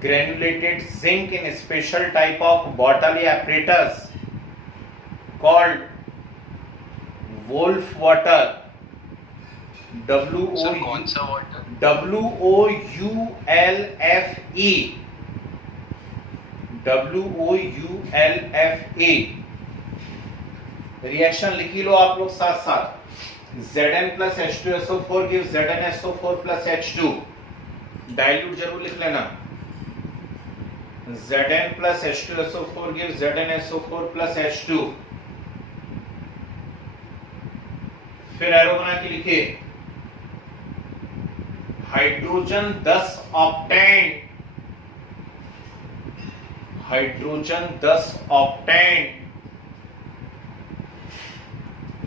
granulated zinc in special type of bottle या apparatus called Wolf water, Sir, कौन सा water? WOULFE। Reaction लिखी लो आप लोग साथ साथ। Zn plus H2SO4 gives ZnSO4 plus H2। Dilute जरूर लिख लेना। Zn plus H2SO4 gives ZnSO4 plus H2। फिर एरो बना के लिखिए, hydrogen 10 octane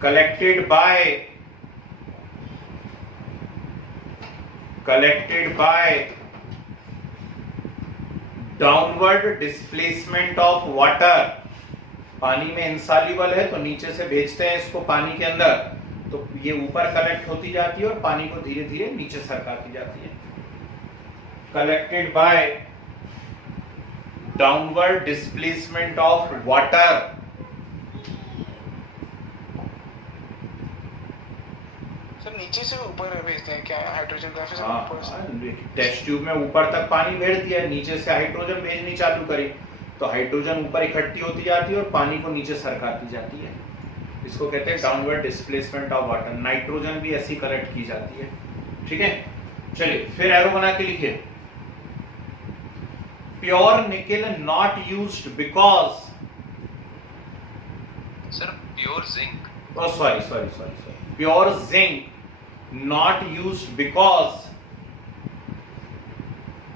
collected by downward displacement of water। पानी में इंसॉल्युबल है तो नीचे से भेजते हैं इसको पानी के अंदर, तो ये ऊपर कलेक्ट होती जाती है और पानी को धीरे धीरे नीचे सरकाती जाती है। Collected by downward displacement of water. Sir नीचे से ऊपर भेजते हैं क्या हाइड्रोजन का? फिर हाँ, ऊपर से टेस्ट ट्यूब में ऊपर तक पानी भेज दिया, नीचे से हाइड्रोजन भेजनी चालू करी, तो हाइड्रोजन ऊपर इकट्ठी होती जाती है और पानी को नीचे सरकाती जाती है। इसको कहते हैं downward displacement of water. Nitrogen भी ऐसी कलेक्ट की जाती है। ठीक है, चलिए फिर एरो बना के लिखिए, pure nickel not used because, Sir, pure zinc. sorry, pure zinc not used because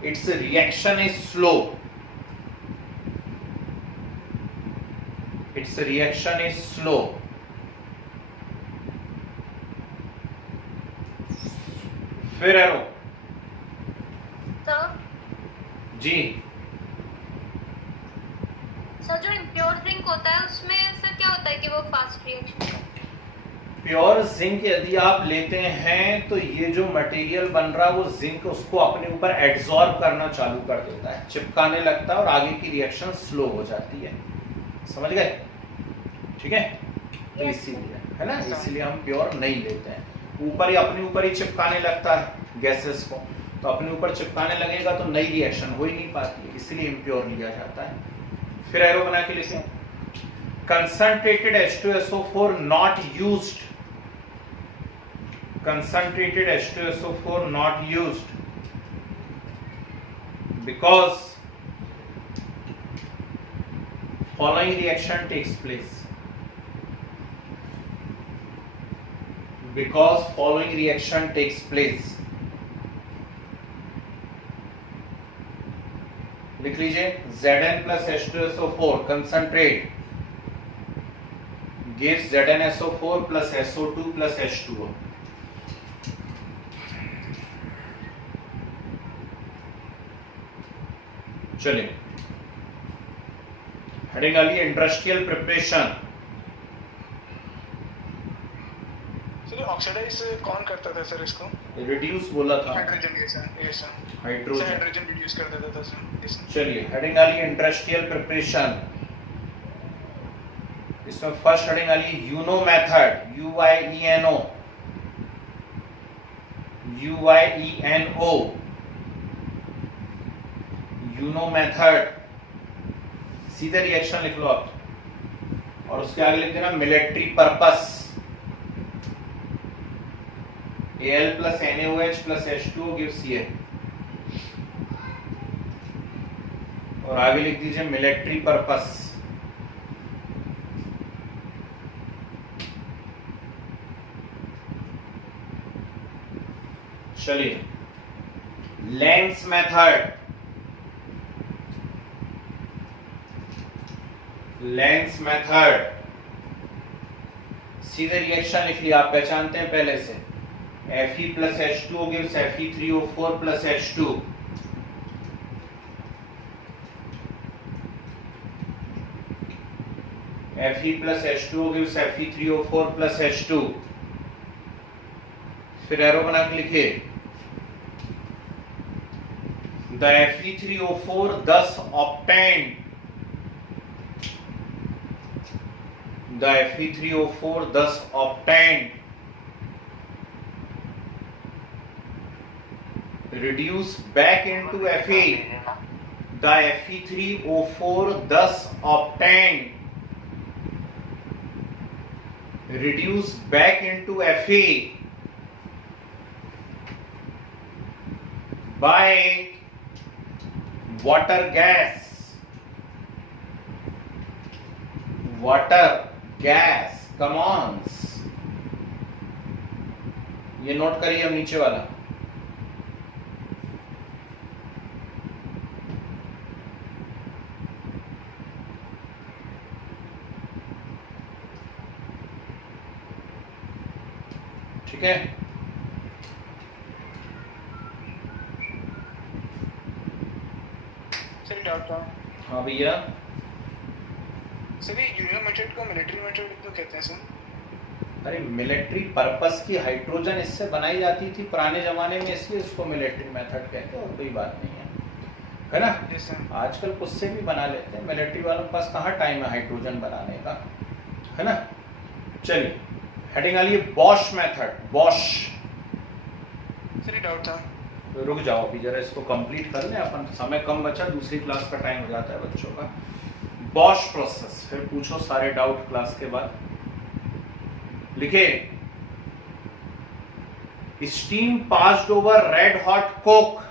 its reaction is slow। फिर एरो सर जी, सर जो इम्प्योर जिंक होता है उसमें सर क्या होता है कि वो फास्ट रिएक्शन प्योर जिंक यदि आप लेते हैं तो ये जो मटेरियल बन रहा है वो जिंक उसको अपने ऊपर एब्जॉर्ब करना चालू कर देता है, चिपकाने लगता है और आगे की रिएक्शन स्लो हो जाती है। समझ गए? ठीक है, तो इसीलिए है ना, इसीलिए हम प्योर नहीं लेते हैं। ऊपर ही अपने ऊपर ही चिपकाने लगता है गैसेस को, तो अपने ऊपर चिपकाने लगेगा तो नई रिएक्शन हो ही नहीं पाती है, इसलिए इम्प्योर लिया जाता है। फिर एरो बना के लिखें, concentrated H2SO4 not used, concentrated H2SO4 not used because following reaction takes place, because following reaction takes place। लिख लीजिए Zn plus H2SO4 concentrate gives ZnSO4 plus SO2 plus H2O। चलिए, हेडिंग वाली इंडस्ट्रियल प्रिपरेशन। सर ऑक्सीडाइज कौन करता था sir इसको? Reduce बोला था, हाइड्रोजन, ये सर हाइड्रोजन हाइड्रोजन रिड्यूस कर देता था सर। चलिए, हेडिंग वाली इंडस्ट्रियल प्रिपरेशन। इसमें फर्स्ट हेडिंग वाली Uyeno method, UYENO, UYENO, Uyeno method. सीधे रिएक्शन लिख लो आप और उसके आगे लिख देना military purpose. Al plus NaOH plus H2O gives Ca, और आगे लिख दीजिए मिलिट्री पर्पस। चलिए, लेंस मेथड, लेंस मेथड सीधे रिएक्शन लिख लिया, आप पहचानते हैं पहले से। Fe plus H2O gives Fe3O4 plus H2। Fe plus H2O gives Fe3O4 plus H2। फिर एरो बना के लिखिए, the Fe3O4 thus obtained, the Fe3O4 thus obtained reduce back into Fa, the Fe3O4 thus obtained reduce back into Fa by water gas, water gas, come on, ये note करिए अब नीचे वाला। ठीक है, सर डाउट था। हाँ भैया। सर ये यूनियन मेथड को मिलिट्री मेथड क्यों कहते हैं सर? अरे मिलिट्री पर्पस की हाइड्रोजन इससे बनाई जाती थी पुराने जमाने में, इसलिए उसको मिलिट्री मेथड कहते हैं, और कोई बात नहीं है ना। Yes sir. आजकल उससे भी बना लेते हैं, मिलिट्री वालों के पास कहाँ टाइम है हाइड्रोजन बनाने का, है ना। चलिए, हेडिंग आ रही है Bosch method, Bosch. Sir doubt था। रुक जाओ अभी जरा, इसको कंप्लीट कर लें अपन, समय कम बचा, दूसरी क्लास का टाइम हो जाता है बच्चों का। बॉश प्रोसेस, फिर पूछो सारे डाउट क्लास के बाद। लिखे, steam passed over red hot coke,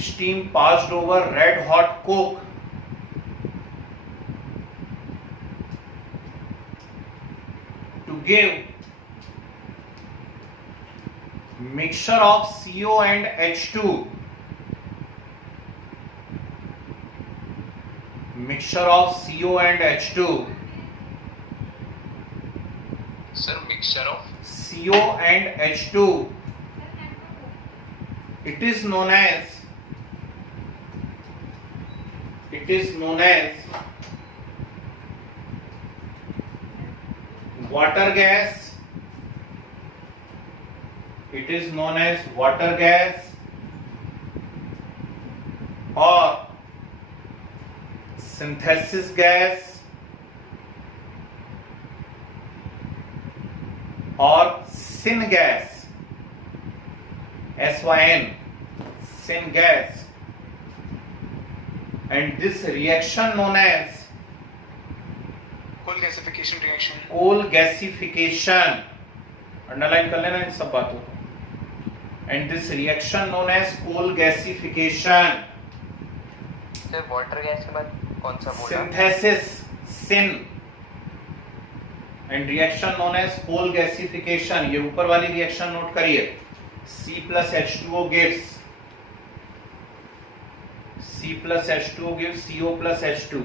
steam passed over red hot coke to give mixture of CO and H2, mixture of CO and H2, Sir, mixture of CO and H2, it is known as water gas. It is known as water gas or synthesis gas or syngas, SYN, syngas, and this reaction known as coal gasification reaction. Coal gasification, underline कर लेना इन सब बातों को, and this reaction known as coal gasification. Sir water gas के बाद कौन सा बोला? Synthesis, syn, and reaction known as coal gasification. ये ऊपर वाली रिएक्शन नोट करिए. C plus H2O gives CO plus H2.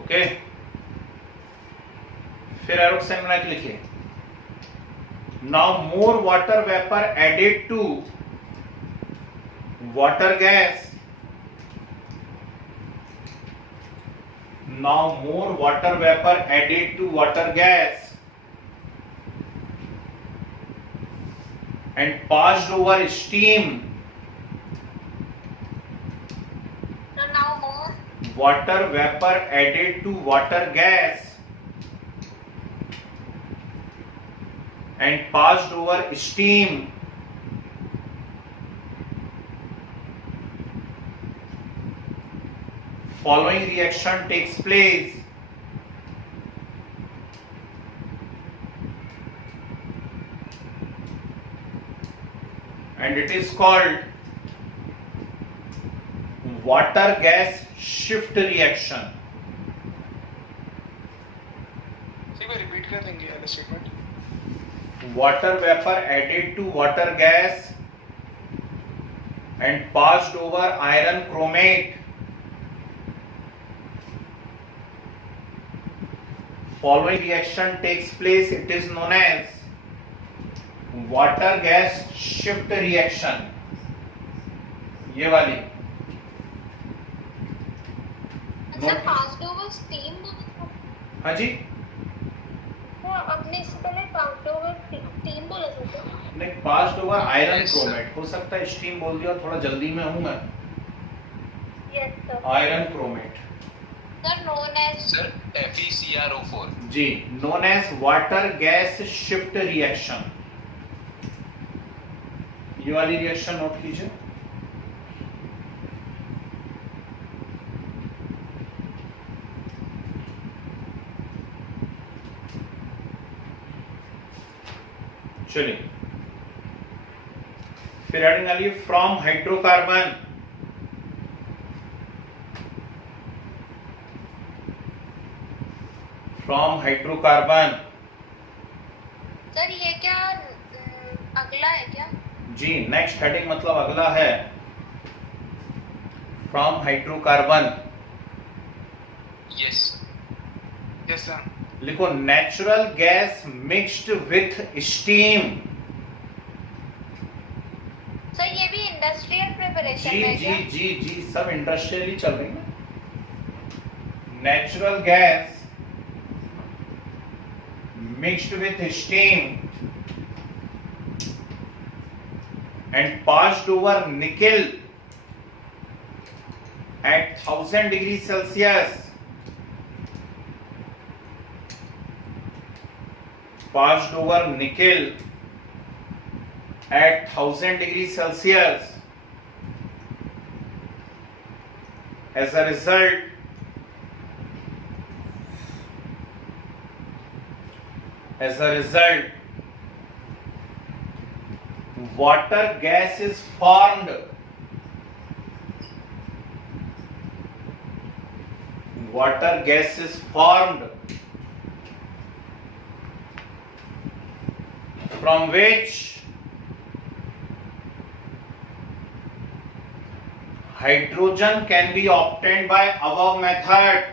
Okay, फिर एरोक्सेन लिखिए. Now more water vapour added to water gas. Now more water vapor added to water gas and passed over steam. So now more. Water vapor added to water gas and passed over steam. Following reaction takes place. And it is called water gas shift reaction. एक बार repeat कर देंगे ये statement. Water vapor added to water gas and passed over iron chromate. Following reaction takes place, it is known as water gas shift reaction. ये वाली अच्छा, passed over steam. हाँ जी, तो आपने इससे पहले passed over steam बोला था. नहीं, passed over iron Yes, sir. chromate. हो सकता है स्टीम बोल दिया, थोड़ा जल्दी में हूँ मैं. Yes sir. Iron chromate Sir, known as. Sir, FeCrO4. जी, known as water gas shift reaction. ये वाली रिएक्शन नोट कीजिए. चलिए, फिर एडिंग आ रही from hydrocarbon. From hydrocarbon. Sir ये क्या अगला है क्या? जी, नेक्स्ट हेडिंग मतलब अगला है. From hydrocarbon Yes. Yes sir. लिखो natural gas mixed with steam. Sir ये भी इंडस्ट्रियल प्रिपरेशन जी है जी क्या? जी जी, सब इंडस्ट्रियल ही चल रही है. Natural gas mixed with steam and passed over nickel at 1000 degrees Celsius. Passed over nickel at 1000 degrees Celsius. As a result, water gas is formed. Water gas is formed from which hydrogen can be obtained by above method.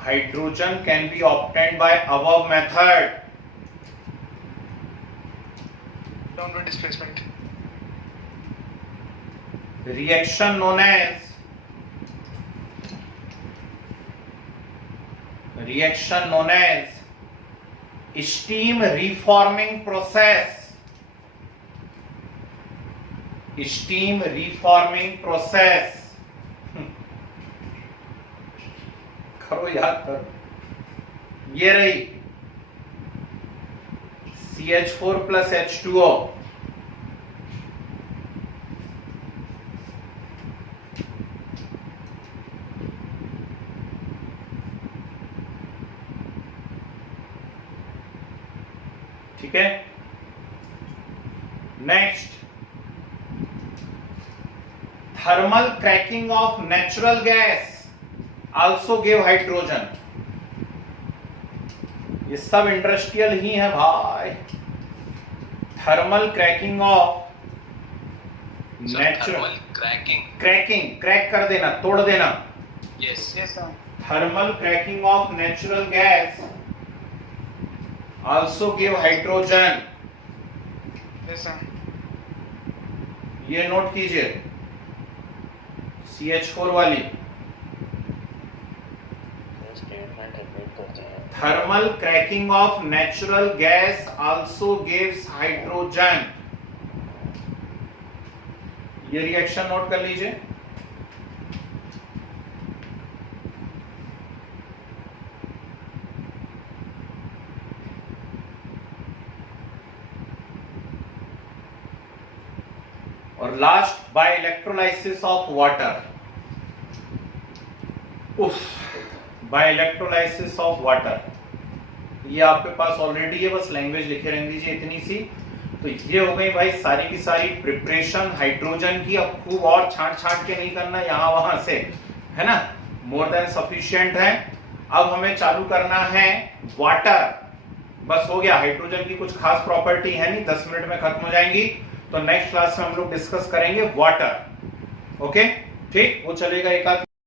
Hydrogen can be obtained by above method. Downward displacement reaction known as steam reforming process. Steam reforming process. करो, याद करो, ये रही CH4 plus H2O, ठीक है। Next, thermal cracking of natural gas also give hydrogen. ये सब industrial ही है भाई। Thermal cracking of natural, cracking, crack कर देना, तोड़ देना। Yes yes sir thermal cracking of natural gas also give hydrogen. Yes sir ये नोट कीजिए, CH4 वाली। Thermal cracking of natural gas also gives hydrogen. ये रिएक्शन नोट कर लीजिए। और last, by electrolysis of water. By electrolysis of water, ये आपके पास already है, बस लैंग्वेज लिखे रहने दीजिए इतनी सी। तो ये हो गई भाई सारी की सारी प्रिपरेशन हाइड्रोजन की। अब खूब और छांट के नहीं करना यहां वहां से, है ना, मोर देन सफिशिएंट है। अब हमें चालू करना है वाटर। बस हो गया, हाइड्रोजन की कुछ खास प्रॉपर्टी है नहीं, 10 मिनट में खत्म हो जाएंगी। तो नेक्स्ट क्लास में हम लोग डिस्कस करेंगे वाटर। ओके, ठीक, वो चलेगा एक आध